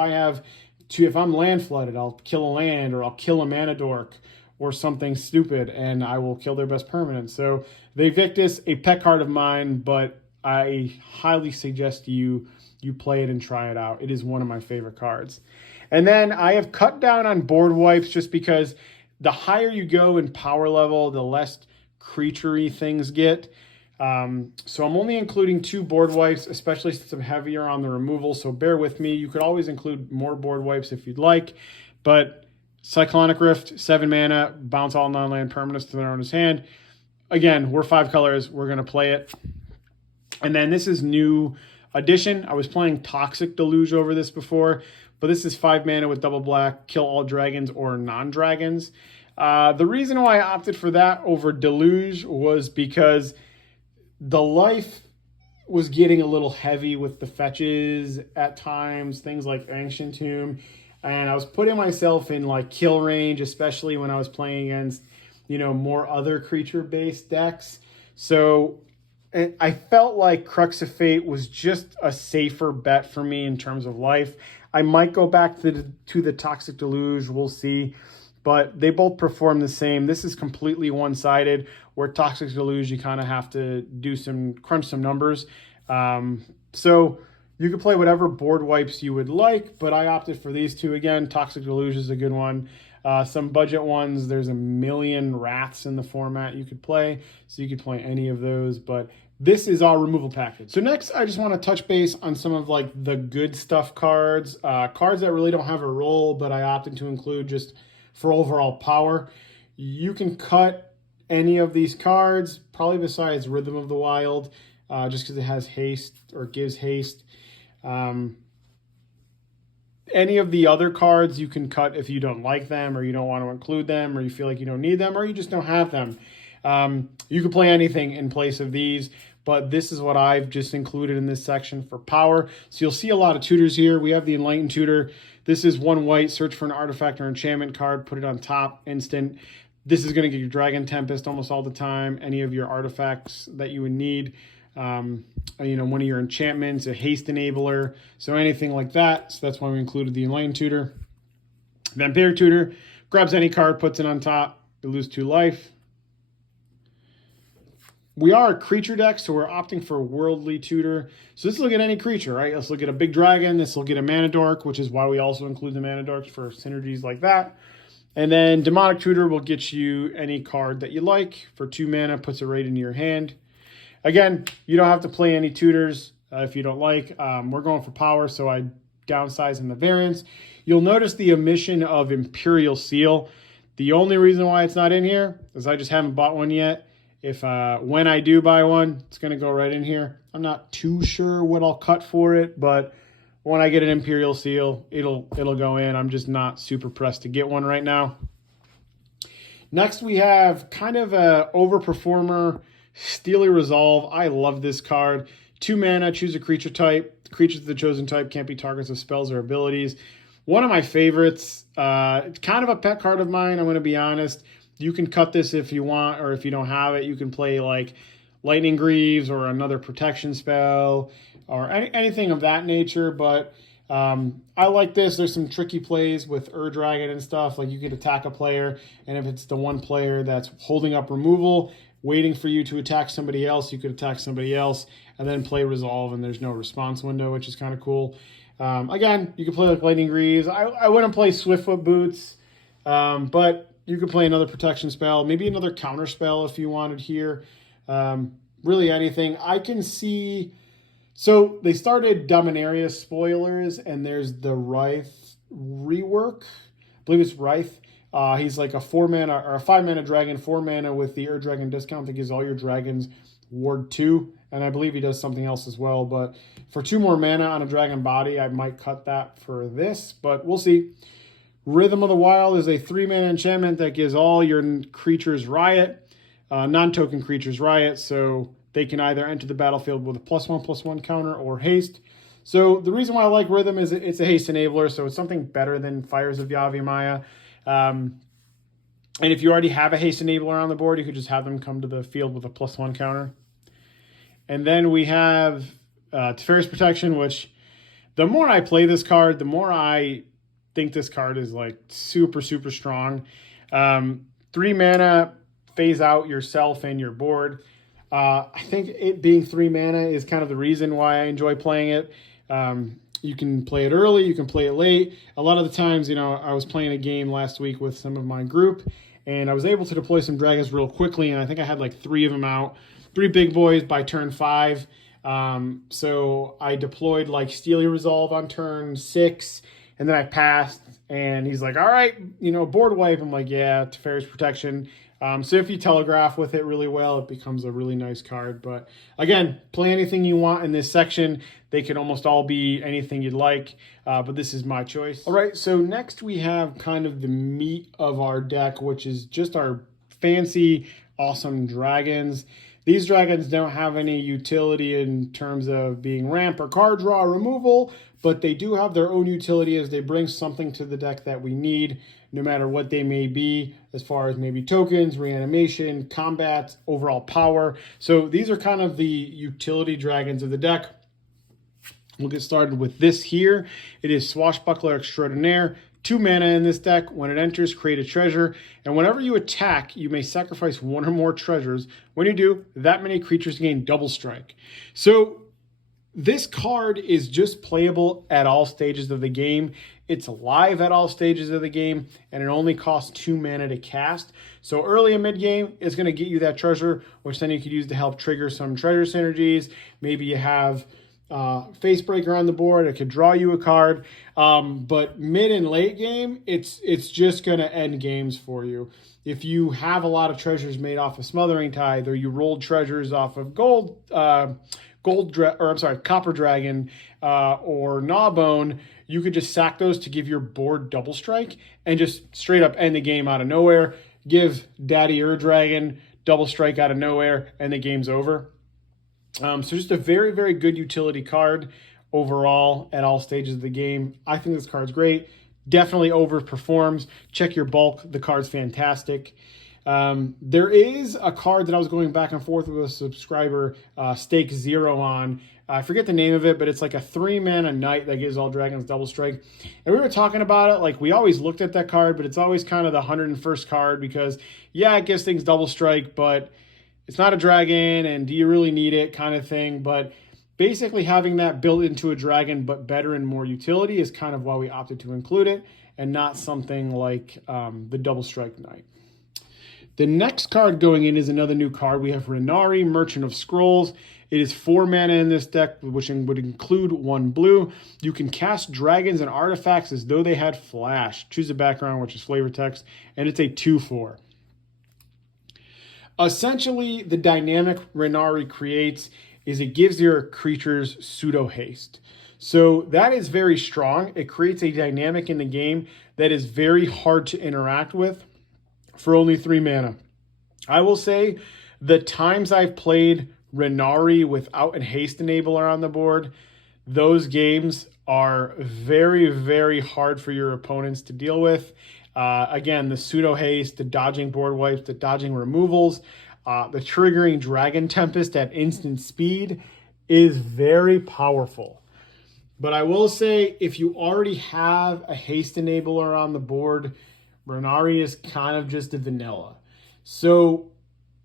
I'm land flooded, I'll kill a land, or I'll kill a mana dork or something stupid, and I will kill their best permanent. So the Invictus, a pet card of mine, but I highly suggest you play it and try it out. It is one of my favorite cards. And then I have cut down on board wipes, just because the higher you go in power level, the less creature-y things get. So I'm only including 2 board wipes, especially since I'm heavier on the removal, so bear with me. You could always include more board wipes if you'd like, but Cyclonic Rift, 7 mana, bounce all non-land permanents to their owner's hand. Again, we're 5 colors, we're going to play it. And then this is new addition. I was playing Toxic Deluge over this before, but this is 5 mana with double black, kill all dragons or non-dragons. The reason why I opted for that over Deluge was because the life was getting a little heavy with the fetches at times, things like Ancient Tomb, and I was putting myself in like kill range, especially when I was playing against, you know, more other creature-based decks. So I felt like Crux of Fate was just a safer bet for me in terms of life. I might go back to the Toxic Deluge, we'll see. But they both perform the same. This is completely one-sided, where Toxic Deluge, you kind of have to crunch some numbers. So you can play whatever board wipes you would like, but I opted for these 2 again. Toxic Deluge is a good one. Some budget ones, there's a million Wraths in the format you could play, so you could play any of those, but this is our removal package. So next, I just want to touch base on some of like the good stuff cards, cards that really don't have a role, but I opted to include just for overall power. You can cut any of these cards, probably besides Rhythm of the Wild, just because it has haste or gives haste. Any of the other cards you can cut if you don't like them, or you don't want to include them, or you feel like you don't need them, or you just don't have them. You can play anything in place of these, but this is what I've just included in this section for power. So you'll see a lot of tutors here. We have the Enlightened Tutor. This is 1 white, search for an artifact or enchantment card, put it on top, instant. This is going to get your Dragon Tempest almost all the time, any of your artifacts that you would need. You know, one of your enchantments, a haste enabler, so anything like that. So that's why we included the Enlightened Tutor. Vampiric Tutor, grabs any card, puts it on top, you lose 2 life. We are a creature deck, so we're opting for Worldly Tutor. So this will look at any creature, right? Let's look at a big dragon. This will get a Mana Dork, which is why we also include the Mana Dorks for synergies like that. And then Demonic Tutor will get you any card that you like for 2 mana, puts it right into your hand. Again, you don't have to play any tutors if you don't like. We're going for power, so I downsize in the variants. You'll notice the omission of Imperial Seal. The only reason why it's not in here is I just haven't bought one yet. If when I do buy one, it's going to go right in here. I'm not too sure what I'll cut for it, but when I get an Imperial Seal, it'll go in. I'm just not super pressed to get one right now. Next, we have kind of a overperformer, Steely Resolve. I love this card. 2 mana, choose a creature type. Creatures of the chosen type can't be targets of spells or abilities. One of my favorites. It's kind of a pet card of mine, I'm going to be honest. You can cut this if you want, or if you don't have it, you can play like Lightning Greaves or another protection spell or anything of that nature. But I like this. There's some tricky plays with Dragon and stuff. Like you could attack a player, and if it's the one player that's holding up removal, waiting for you to attack somebody else, you could attack somebody else and then play Resolve, and there's no response window, which is kind of cool. Again, you can play like Lightning Greaves. I wouldn't play Swiftfoot Boots, but you could play another protection spell, maybe another counter spell if you wanted here. Really anything. I can see... So they started Dominaria spoilers, and there's the Wraith rework. I believe it's Wraith. He's like a 4-mana or a 5-mana dragon, 4 mana with the Ur Dragon discount that gives all your dragons Ward 2. And I believe he does something else as well. But for 2 more mana on a dragon body, I might cut that for this, but we'll see. Rhythm of the Wild is a 3-mana enchantment that gives all your creatures Riot, non-token creatures Riot, so they can either enter the battlefield with a +1/+1 counter or haste. So the reason why I like Rhythm is it's a haste enabler, so it's something better than Fires of Yavimaya. And if you already have a haste enabler on the board, you could just have them come to the field with a +1 counter. And then we have Teferi's Protection, which the more I play this card, the more I think this card is like super, super strong. 3 mana, phase out yourself and your board. I think it being 3 mana is kind of the reason why I enjoy playing it. You can play it early, you can play it late. A lot of the times, I was playing a game last week with some of my group, and I was able to deploy some dragons real quickly, and I think I had like 3 of them out. 3 big boys by turn 5. So I deployed like Steely Resolve on turn 6, and then I passed, and he's like, all right, board wipe. I'm like, yeah, Teferi's Protection. So if you telegraph with it really well, it becomes a really nice card. But again, play anything you want in this section. They can almost all be anything you'd like, but this is my choice. All right, so next we have kind of the meat of our deck, which is just our fancy, awesome dragons. These dragons don't have any utility in terms of being ramp or card draw or removal, but they do have their own utility as they bring something to the deck that we need, no matter what they may be, as far as maybe tokens, reanimation, combat, overall power. So these are kind of the utility dragons of the deck. We'll get started with this here. It is Swashbuckler Extraordinaire. 2 mana in this deck. When it enters, create a treasure. And whenever you attack, you may sacrifice 1 or more treasures. When you do, that many creatures gain double strike. So this card is just playable at all stages of the game. It's live at all stages of the game, and it only costs 2 mana to cast. So early and mid-game, it's going to get you that treasure, which then you could use to help trigger some treasure synergies. Maybe you have Facebreaker on the board. It could draw you a card. But mid and late game, it's just going to end games for you. If you have a lot of treasures made off of Smothering Tithe, or you rolled treasures off of Copper Dragon or Gnawbone, you could just sack those to give your board double strike and just straight up end the game out of nowhere. Give Daddy Ur Dragon double strike out of nowhere, and the game's over. So just a very, very good utility card overall at all stages of the game. I think this card's great. Definitely overperforms. Check your bulk. The card's fantastic. There is a card that I was going back and forth with a subscriber, Stake Zero on. I forget the name of it, but it's like a 3-mana knight that gives all dragons double strike. And we were talking about it, like we always looked at that card, but it's always kind of the 101st card because, yeah, it gives things double strike, but it's not a dragon, and do you really need it kind of thing. But basically having that built into a dragon, but better and more utility is kind of why we opted to include it, and not something like the double strike knight. The next card going in is another new card. We have Renari, Merchant of Scrolls. It is 4 mana in this deck, which would include 1 blue. You can cast dragons and artifacts as though they had flash. Choose a background, which is flavor text, and it's a 2/4. Essentially, the dynamic Renari creates is it gives your creatures pseudo haste. So that is very strong. It creates a dynamic in the game that is very hard to interact with for only 3 mana. I will say the times I've played Renari without a haste enabler on the board, those games are very, very hard for your opponents to deal with. Again, the pseudo haste, the dodging board wipes, the dodging removals, the triggering Dragon Tempest at instant speed is very powerful. But I will say, if you already have a haste enabler on the board, Renari is kind of just a vanilla. So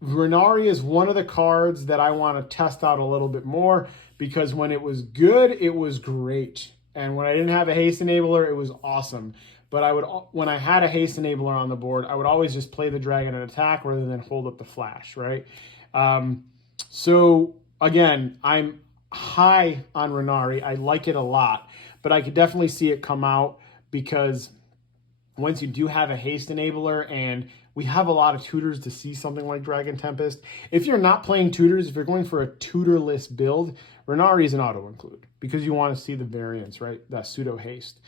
Renari is one of the cards that I want to test out a little bit more, because when it was good, it was great. And when I didn't have a haste enabler, it was awesome. But when I had a haste enabler on the board, I would always just play the dragon and attack rather than hold up the flash, right? So again, I'm high on Renari. I like it a lot, but I could definitely see it come out because once you do have a haste enabler, and we have a lot of tutors to see something like Dragon Tempest. If you're not playing tutors, if you're going for a tutorless build, Renari is an auto include because you want to see the variance, right? That pseudo haste.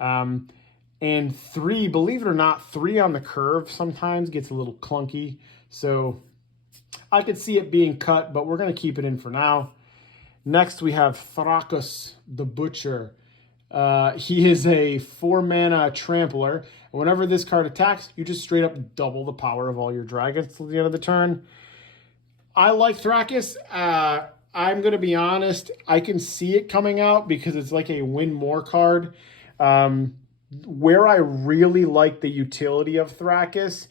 And 3, believe it or not, 3 on the curve sometimes gets a little clunky. So I could see it being cut, but we're going to keep it in for now. Next, we have Thracus the Butcher. He is a 4-mana trampler. And whenever this card attacks, you just straight up double the power of all your dragons till the end of the turn. I like Thracus. I'm going to be honest. I can see it coming out because it's like a win more card. Where I really like the utility of Thracus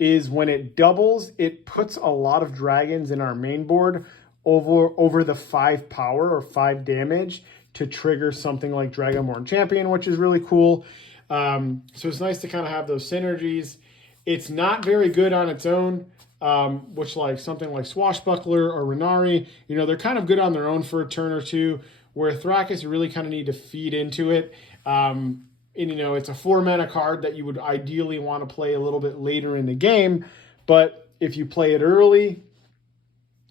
is when it doubles, it puts a lot of dragons in our main board over the 5 power or 5 damage to trigger something like Dragonborn Champion, which is really cool. So it's nice to kind of have those synergies. It's not very good on its own, which like something like Swashbuckler or Renari, you know, they're kind of good on their own for a turn or two, where Thracus, you really kind of need to feed into it. And, you know, it's a 4-mana card that you would ideally want to play a little bit later in the game. But if you play it early,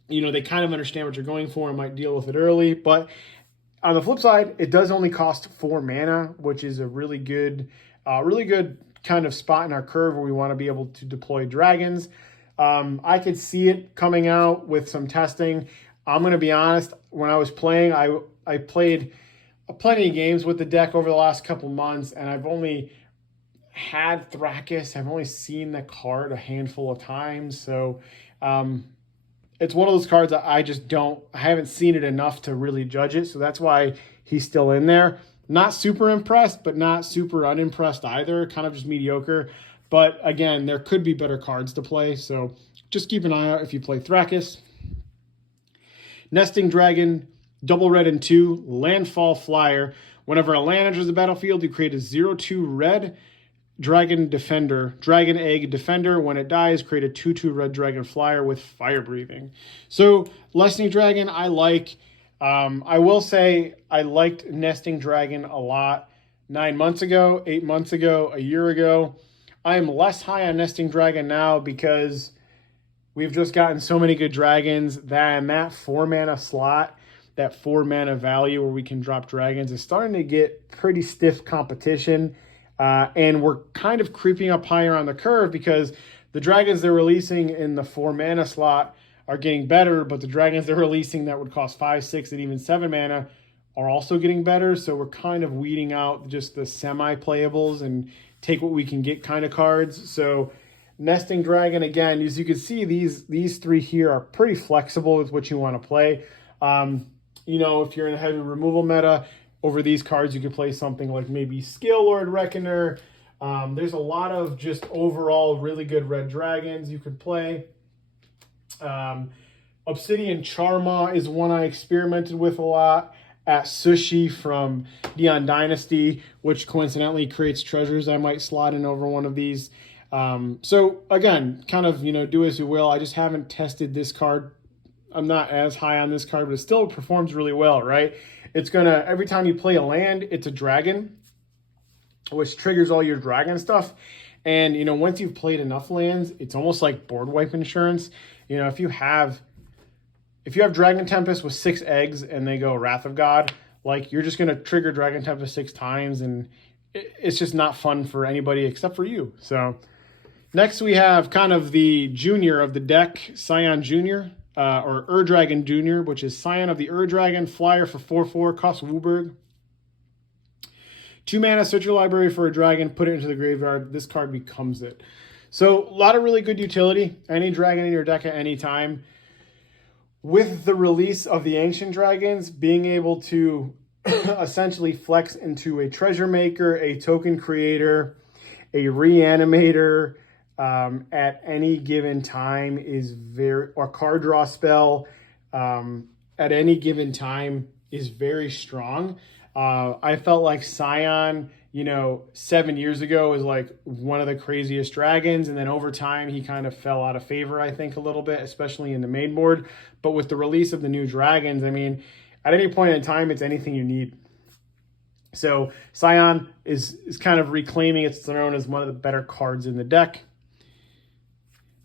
you know, they kind of understand what you're going for and might deal with it early. But on the flip side, it does only cost 4 mana, which is a really good kind of spot in our curve where we want to be able to deploy dragons. I could see it coming out with some testing. I'm going to be honest, when I was playing, I played plenty of games with the deck over the last couple months, and I've only had Thracus. I've only seen the card a handful of times. So it's one of those cards that I haven't seen it enough to really judge it. So that's why he's still in there. Not super impressed, but not super unimpressed either. Kind of just mediocre. But again, there could be better cards to play. So just keep an eye out if you play Thracus. Nesting Dragon, double red and 2, landfall flyer. Whenever a land enters the battlefield, you create a 0/2 red dragon egg defender. When it dies, create a 2/2 red dragon flyer with fire breathing. So Nesting Dragon, I like. I will say I liked Nesting Dragon a lot 9 months ago, 8 months ago, a year ago. I am less high on Nesting Dragon now because we've just gotten so many good dragons that 4-mana slot, that 4-mana value where we can drop dragons, is starting to get pretty stiff competition. And we're kind of creeping up higher on the curve because the dragons they're releasing in the 4-mana slot are getting better, but the dragons they're releasing that would cost 5, 6, and even 7 mana are also getting better. So we're kind of weeding out just the semi-playables and take what we can get kind of cards. So Nesting Dragon, again, as you can see, these 3 here are pretty flexible with what you want to play. You know, if you're in a heavy removal meta, over these cards, you could play something like maybe Scale Lord Reckoner. There's a lot of just overall really good red dragons you could play. Obsidian Charma is one I experimented with a lot at Sushi from Neon Dynasty, which coincidentally creates treasures I might slot in over one of these. So again, kind of, you know, do as you will. I just haven't tested this card. I'm not as high on this card, but it still performs really well, right? It's gonna, every time you play a land, it's a dragon, which triggers all your dragon stuff. And, you know, once you've played enough lands, it's almost like board wipe insurance. You know, if you have Dragon Tempest with 6 eggs and they go Wrath of God, like, you're just gonna trigger Dragon Tempest 6 times, and it's just not fun for anybody except for you. So next we have kind of the junior of the deck, Scion Junior. Or Dragon Jr., which is Scion of the Dragon, flyer for 4/4, costs Wooburg. 2 mana, search your library for a dragon, put it into the graveyard. This card becomes it. So a lot of really good utility. Any dragon in your deck at any time. With the release of the Ancient Dragons, being able to essentially flex into a treasure maker, a token creator, a reanimator, at any given time is or card draw spell at any given time is very strong. I felt like Scion, you know, 7 years ago was like one of the craziest dragons, and then over time he kind of fell out of favor, I think, a little bit, especially in the main board. But with the release of the new dragons, I mean, at any point in time, it's anything you need. So Scion is kind of reclaiming its throne as one of the better cards in the deck.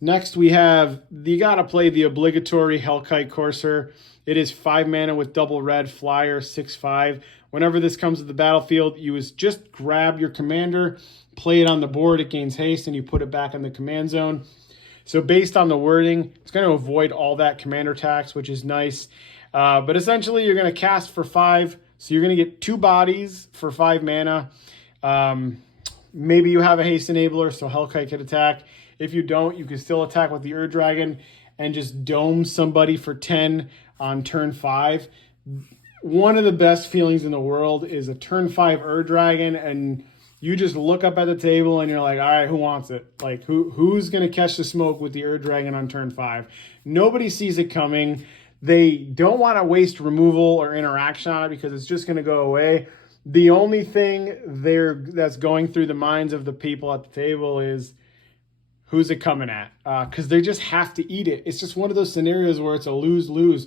Next, we have, you got to play the obligatory Hellkite Courser. It is 5 mana with double red, flyer, 6/5. Whenever this comes to the battlefield, you just grab your commander, play it on the board, it gains haste, and you put it back in the command zone. So based on the wording, it's going to avoid all that commander tax, which is nice. But essentially, you're going to cast for 5. So you're going to get 2 bodies for 5 mana. Maybe you have a haste enabler, so Hellkite can attack. If you don't, you can still attack with the Ur Dragon and just dome somebody for 10 on turn 5. One of the best feelings in the world is a turn 5 Ur Dragon, and you just look up at the table and you're like, all right, who wants it? Like, who's going to catch the smoke with the Ur Dragon on turn 5? Nobody sees it coming. They don't want to waste removal or interaction on it because it's just going to go away. The only thing that's going through the minds of the people at the table is, who's it coming at? Because they just have to eat it. It's just one of those scenarios where it's a lose-lose.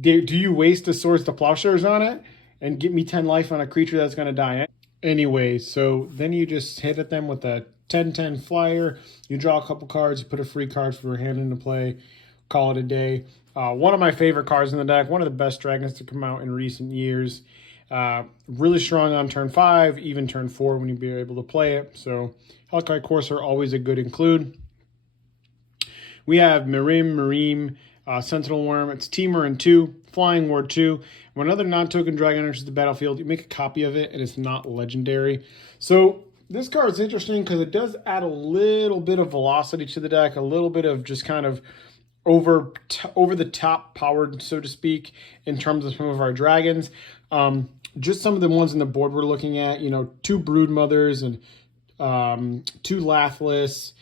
Do you waste the Swords to Plowshares on it and get me 10 life on a creature that's going to die anyway? So then you just hit at them with a 10/10 flyer. You draw a couple cards, you put a free card for your hand into play, call it a day. One of my favorite cards in the deck, one of the best dragons to come out in recent years. Really strong on turn 5, even turn 4 when you'll be able to play it. So Hellkite Courser, always a good include. We have Merim, Sentinel Worm. It's Teamer and 2, Flying Ward 2. When another non-token dragon enters the battlefield, you make a copy of it, and it's not legendary. So this card is interesting because it does add a little bit of velocity to the deck, a little bit of just kind of over the top powered, so to speak, in terms of some of our dragons. Just some of the ones in the board we're looking at, 2 Broodmothers and 2 Lathless,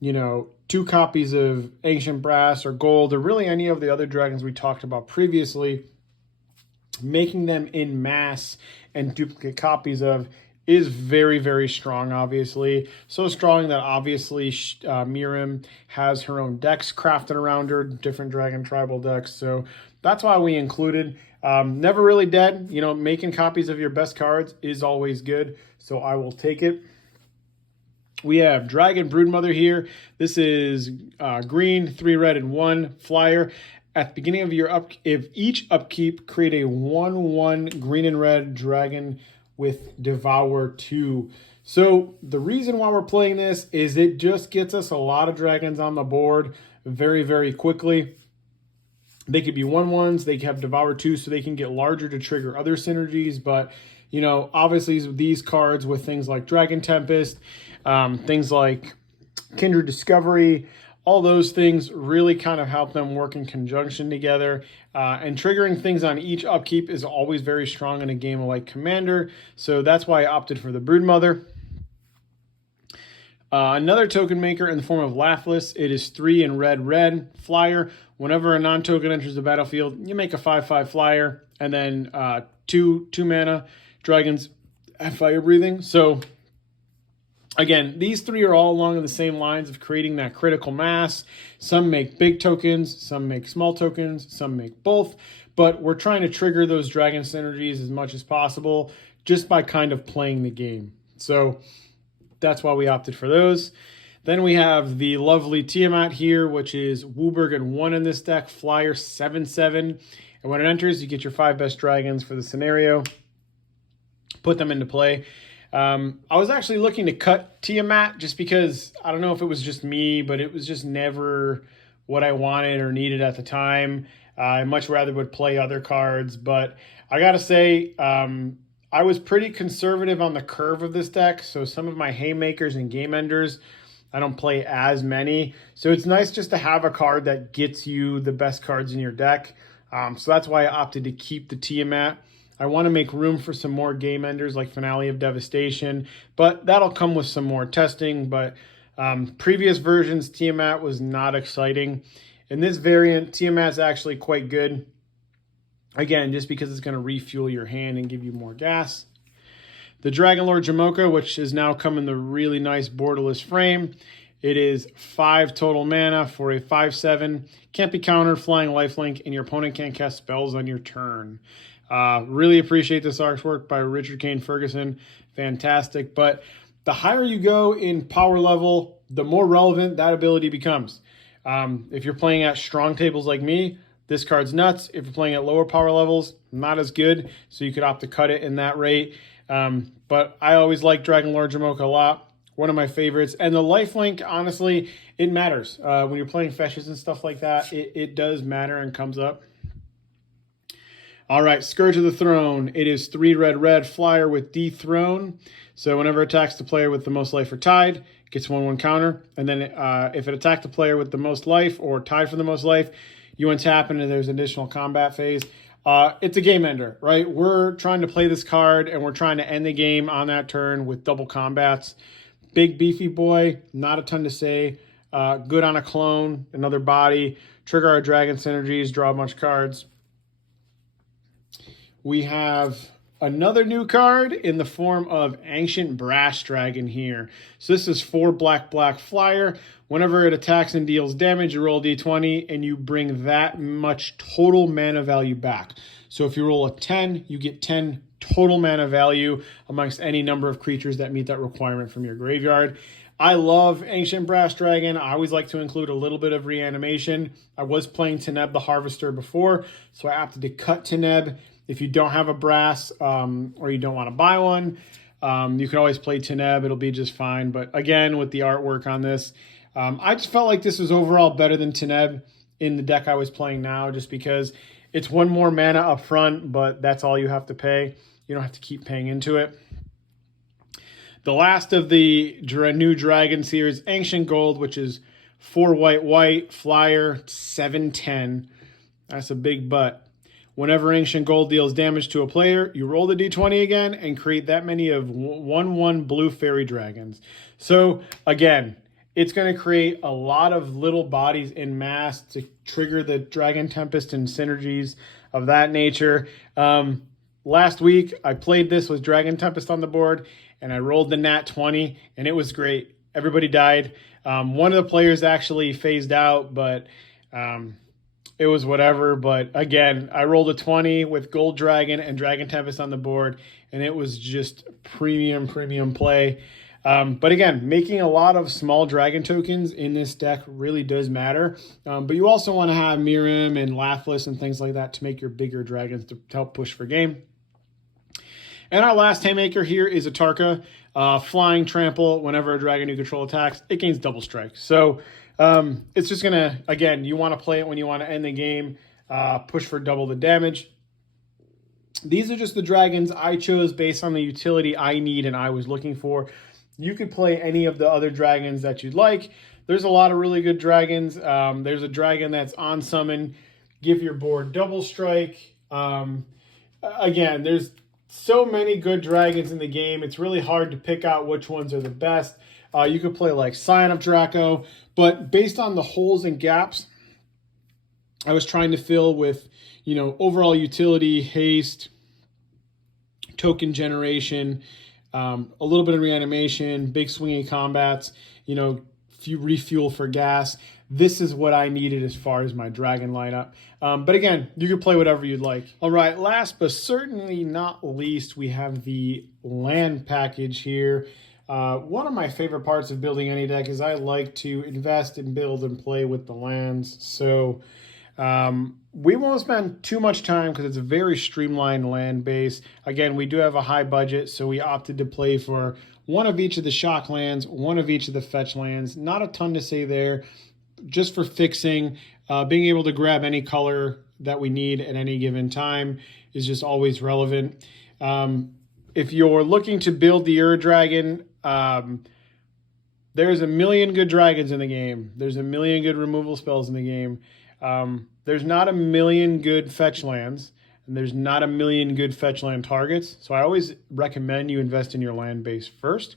2 copies of Ancient Brass or Gold, or really any of the other dragons we talked about previously. Making them in mass and duplicate copies of is very, very strong, obviously. So strong that obviously Mirim has her own decks crafted around her, different dragon tribal decks. So that's why we included. Never really dead. Making copies of your best cards is always good. So I will take it. We have Dragon Broodmother here. This is green, 3 red, and 1 flyer. At the beginning of your each upkeep, create a 1/1 green and red dragon with Devour 2. So the reason why we're playing this is it just gets us a lot of dragons on the board very, very quickly. They could be 1/1s, they have Devour 2, so they can get larger to trigger other synergies. But, obviously these cards with things like Dragon Tempest, things like Kindred Discovery, all those things really kind of help them work in conjunction together. And triggering things on each upkeep is always very strong in a game like Commander. So that's why I opted for the Broodmother. Another token maker in the form of Lathless. It is 3 in red, flyer. Whenever a non-token enters the battlefield, you make a 5/5 flyer, and then 2 mana dragons have fire breathing. So again, these 3 are all along the same lines of creating that critical mass. Some make big tokens, some make small tokens, some make both. But we're trying to trigger those dragon synergies as much as possible just by kind of playing the game. So that's why we opted for those. Then we have the lovely Tiamat here, which is Wooburg and 1 in this deck, flyer 7/7. And when it enters, you get your 5 best dragons for the scenario. Put them into play. I was actually looking to cut Tiamat just because, I don't know if it was just me, but it was just never what I wanted or needed at the time. I much rather would play other cards, but I gotta say, I was pretty conservative on the curve of this deck, so some of my haymakers and game enders, I don't play as many. So it's nice just to have a card that gets you the best cards in your deck. So that's why I opted to keep the Tiamat. I want to make room for some more game enders like Finale of Devastation, but that'll come with some more testing. But previous versions, Tiamat was not exciting. In this variant, Tiamat's actually quite good. Again, just because it's going to refuel your hand and give you more gas. The Dragonlord Jamoka, which has now come in the really nice borderless frame. It is 5 total mana for a 5/7. Can't be countered, flying lifelink, and your opponent can't cast spells on your turn. Really appreciate this artwork by Richard Kane Ferguson. Fantastic. But the higher you go in power level, the more relevant that ability becomes. If you're playing at strong tables like me, this card's nuts. If you're playing at lower power levels, not as good. So you could opt to cut it in that rate. But I always like Dragon Lord Jamoke a lot. One of my favorites. And the lifelink, honestly, it matters. When you're playing fetches and stuff like that, it does matter and comes up. All right, Scourge of the Throne. It is 3 red flyer with dethrone. So whenever it attacks the player with the most life or tied, gets 1/1 counter. And then if it attacked the player with the most life or tied for the most life, you untap and there's an additional combat phase. It's a game ender, right? We're trying to play this card and we're trying to end the game on that turn with double combats. Big beefy boy, not a ton to say. Good on a clone, another body. Trigger our dragon synergies, draw a bunch of cards. We have another new card in the form of Ancient Brass Dragon here. So this is 4 black flyer. Whenever it attacks and deals damage, you roll a d20 and you bring that much total mana value back. So if you roll a 10, you get 10 total mana value amongst any number of creatures that meet that requirement from your graveyard. I love Ancient Brass Dragon. I always like to include a little bit of reanimation. I was playing Teneb the Harvester before, so I opted to cut Teneb. If you don't have a brass or you don't want to buy one, you can always play Teneb. It'll be just fine. But again, with the artwork on this, I just felt like this was overall better than Teneb in the deck I was playing now, just because it's 1 more mana up front, but that's all you have to pay. You don't have to keep paying into it. The last of the new dragons here is Ancient Gold, which is 4 white, flyer, 7/10. That's a big butt. Whenever Ancient Gold deals damage to a player, you roll the d20 again and create that many of 1/1 blue fairy dragons. So again, it's going to create a lot of little bodies in mass to trigger the Dragon Tempest and synergies of that nature. Last week, I played this with Dragon Tempest on the board, and I rolled the nat 20, and it was great. Everybody died. One of the players actually phased out, but it was whatever. But again, I rolled a 20 with Gold Dragon and Dragon Tempest on the board, and it was just premium play. But again, making a lot of small dragon tokens in this deck really does matter. But you also want to have Mirim and Lathlis and things like that to make your bigger dragons to help push for game. And our last Haymaker here is a Tarka. Flying Trample. Whenever a dragon you control attacks, it gains double strike. So it's just going to, again, you want to play it when you want to end the game, push for double the damage. These are just the dragons I chose based on the utility I need and I was looking for. You could play any of the other dragons that you'd like. There's a lot of really good dragons. There's a dragon that's on summon. Give your board double strike. Again, there's so many good dragons in the game. It's really hard to pick out which ones are the best. You could play like Scion of Draco, but based on the holes and gaps I was trying to fill with, overall utility, haste, token generation, a little bit of reanimation, big swinging combats, refuel for gas. This is what I needed as far as my dragon lineup. But again, you can play whatever you'd like. All right, last but certainly not least, we have the land package here. One of my favorite parts of building any deck is I like to invest and build and play with the lands. So we won't spend too much time because it's a very streamlined land base. Again, we do have a high budget, so we opted to play for one of each of the shock lands, one of each of the fetch lands. Not a ton to say there, just for fixing. Being able to grab any color that we need at any given time is just always relevant. If you're looking to build the Ur Dragon, there's a million good dragons in the game. There's a million good removal spells in the game. There's not a million good fetch lands, and there's not a million good fetch land targets. So I always recommend you invest in your land base first.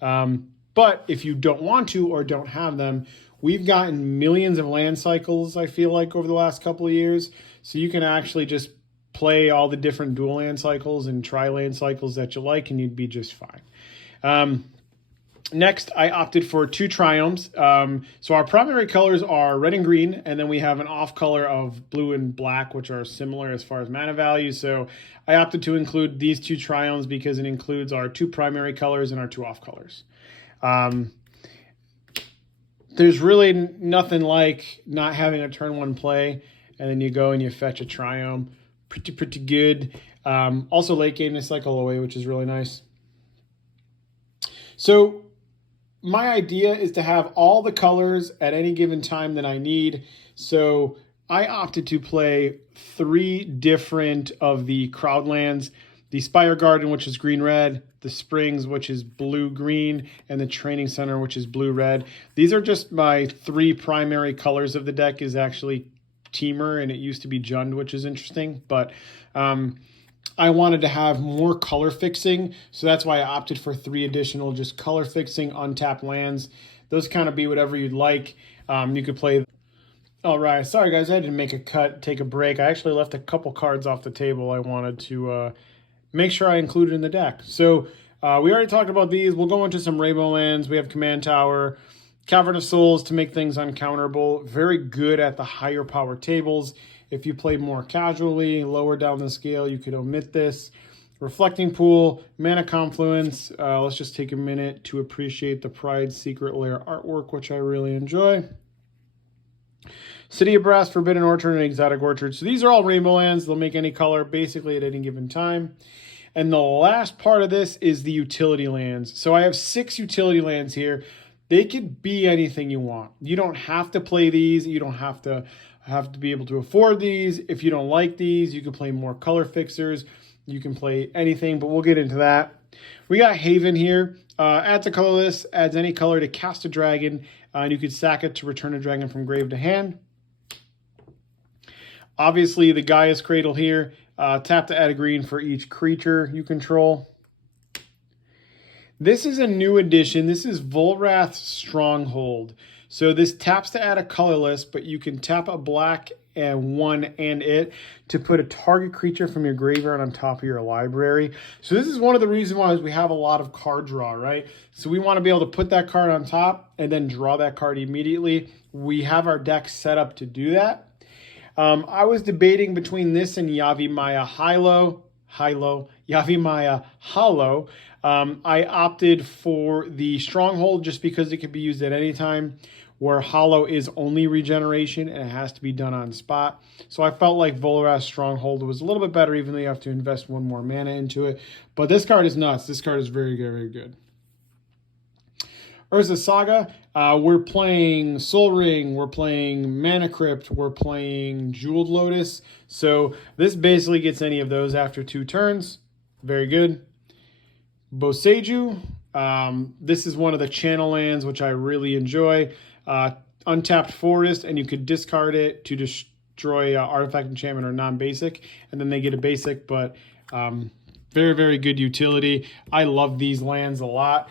But if you don't want to or don't have them, we've gotten millions of land cycles, I feel like, over the last couple of years. So you can actually just play all the different dual land cycles and tri-land cycles that you like, and you'd be just fine. Next, I opted for 2 triomes. So our primary colors are red and green, and then we have an off color of blue and black, which are similar as far as mana value. So I opted to include these 2 triomes because it includes our 2 primary colors and our 2 off colors. There's really nothing like not having a turn 1 play, and then you go and you fetch a triome. Pretty good. Also late game to cycle away, which is really nice. So my idea is to have all the colors at any given time that I need. So I opted to play 3 different of the crowd lands: the Spire Garden, which is green-red, the Springs, which is blue-green, and the Training Center, which is blue-red. These are just my 3 primary colors of the deck. Is actually Teamer, and it used to be Jund, which is interesting. But I wanted to have more color fixing, so that's why I opted for 3 additional just color fixing untapped lands. Those kind of be whatever you'd like. You could play. All right, sorry guys, I had to make a cut, take a break. I actually left a couple cards off the table I wanted to make sure I included in the deck. So we already talked about these. We'll go into some rainbow lands. We have Command Tower, Cavern of Souls to make things uncounterable. Very good at the higher power tables. If you play more casually, lower down the scale, you could omit this. Reflecting Pool, Mana Confluence. Let's just take a minute to appreciate the Pride Secret Lair artwork, which I really enjoy. City of Brass, Forbidden Orchard, and Exotic Orchard. So these are all rainbow lands. They'll make any color basically at any given time. And the last part of this is the utility lands. So I have 6 utility lands here. They could be anything you want. You don't have to play these. You don't have to be able to afford these. If you don't like these, you can play more color fixers. You can play anything, but we'll get into that. We got Haven here. Adds a colorless, adds any color to cast a dragon, and you could sack it to return a dragon from grave to hand. Obviously, the Gaia's Cradle here. Tap to add a green for each creature you control. This is a new addition. This is Volrath's Stronghold. So this taps to add a colorless, but you can tap a black and 1 and it to put a target creature from your graveyard on top of your library. So this is one of the reasons why we have a lot of card draw, right? So we want to be able to put that card on top and then draw that card immediately. We have our deck set up to do that. I was debating between this and Yavimaya Yavimaya Hollow. I opted for the Stronghold just because it could be used at any time, where Hollow is only regeneration and it has to be done on spot. So I felt like Volrath's Stronghold was a little bit better, even though you have to invest 1 more mana into it. But this card is nuts. This card is very, very good. Urza Saga, we're playing Soul Ring, we're playing Mana Crypt, we're playing Jeweled Lotus. So this basically gets any of those after 2 turns. Very good. Boseiju, this is one of the channel lands, which I really enjoy. Untapped Forest, and you could discard it to destroy artifact, enchantment, or non-basic, and then they get a basic, but very, very good utility. I love these lands a lot.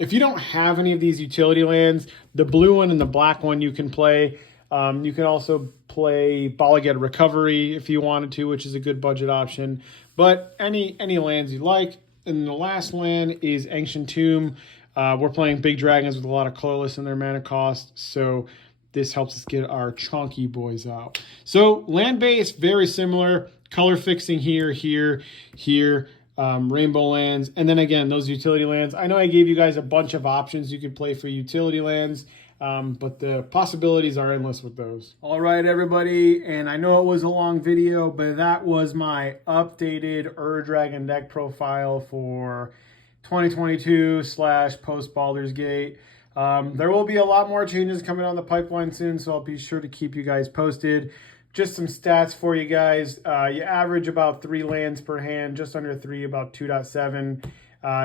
If you don't have any of these utility lands, the blue one and the black one you can play. You can also play Balagad Recovery if you wanted to, which is a good budget option. But any lands you like. And the last land is Ancient Tomb. We're playing big dragons with a lot of colorless in their mana cost, so this helps us get our chunky boys out. So land base, very similar. Color fixing here, rainbow lands, and then again, those utility lands. I know I gave you guys a bunch of options you could play for utility lands, but the possibilities are endless with those. All right, everybody, and I know it was a long video, but that was my updated Dragon deck profile for 2022 / post Baldur's Gate. There will be a lot more changes coming on the pipeline soon, so I'll be sure to keep you guys posted. Just some stats for you guys. You average about 3 lands per hand, just under 3, about 2.7.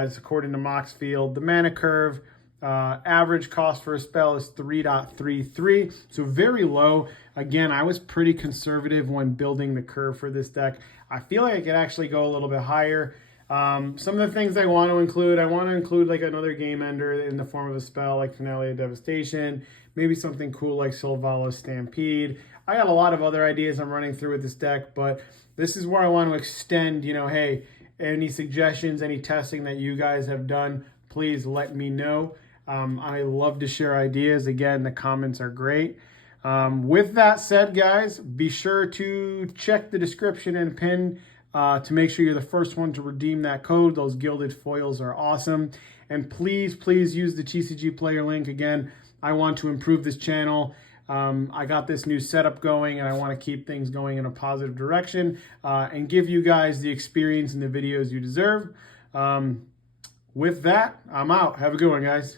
It's according to Moxfield. The mana curve, average cost for a spell is 3.33, so very low. Again, I was pretty conservative when building the curve for this deck. I feel like I could actually go a little bit higher. Some of the things I want to include like another game ender in the form of a spell like Finale of Devastation, maybe something cool like Silvalo Stampede. I got a lot of other ideas I'm running through with this deck, but this is where I want to extend, hey, any suggestions, any testing that you guys have done, please let me know. I love to share ideas. Again, the comments are great. With that said, guys, be sure to check the description and pin to make sure you're the first one to redeem that code. Those gilded foils are awesome. And please, please use the TCG player link. Again, I want to improve this channel. I got this new setup going and I want to keep things going in a positive direction and give you guys the experience and the videos you deserve. With that, I'm out. Have a good one, guys.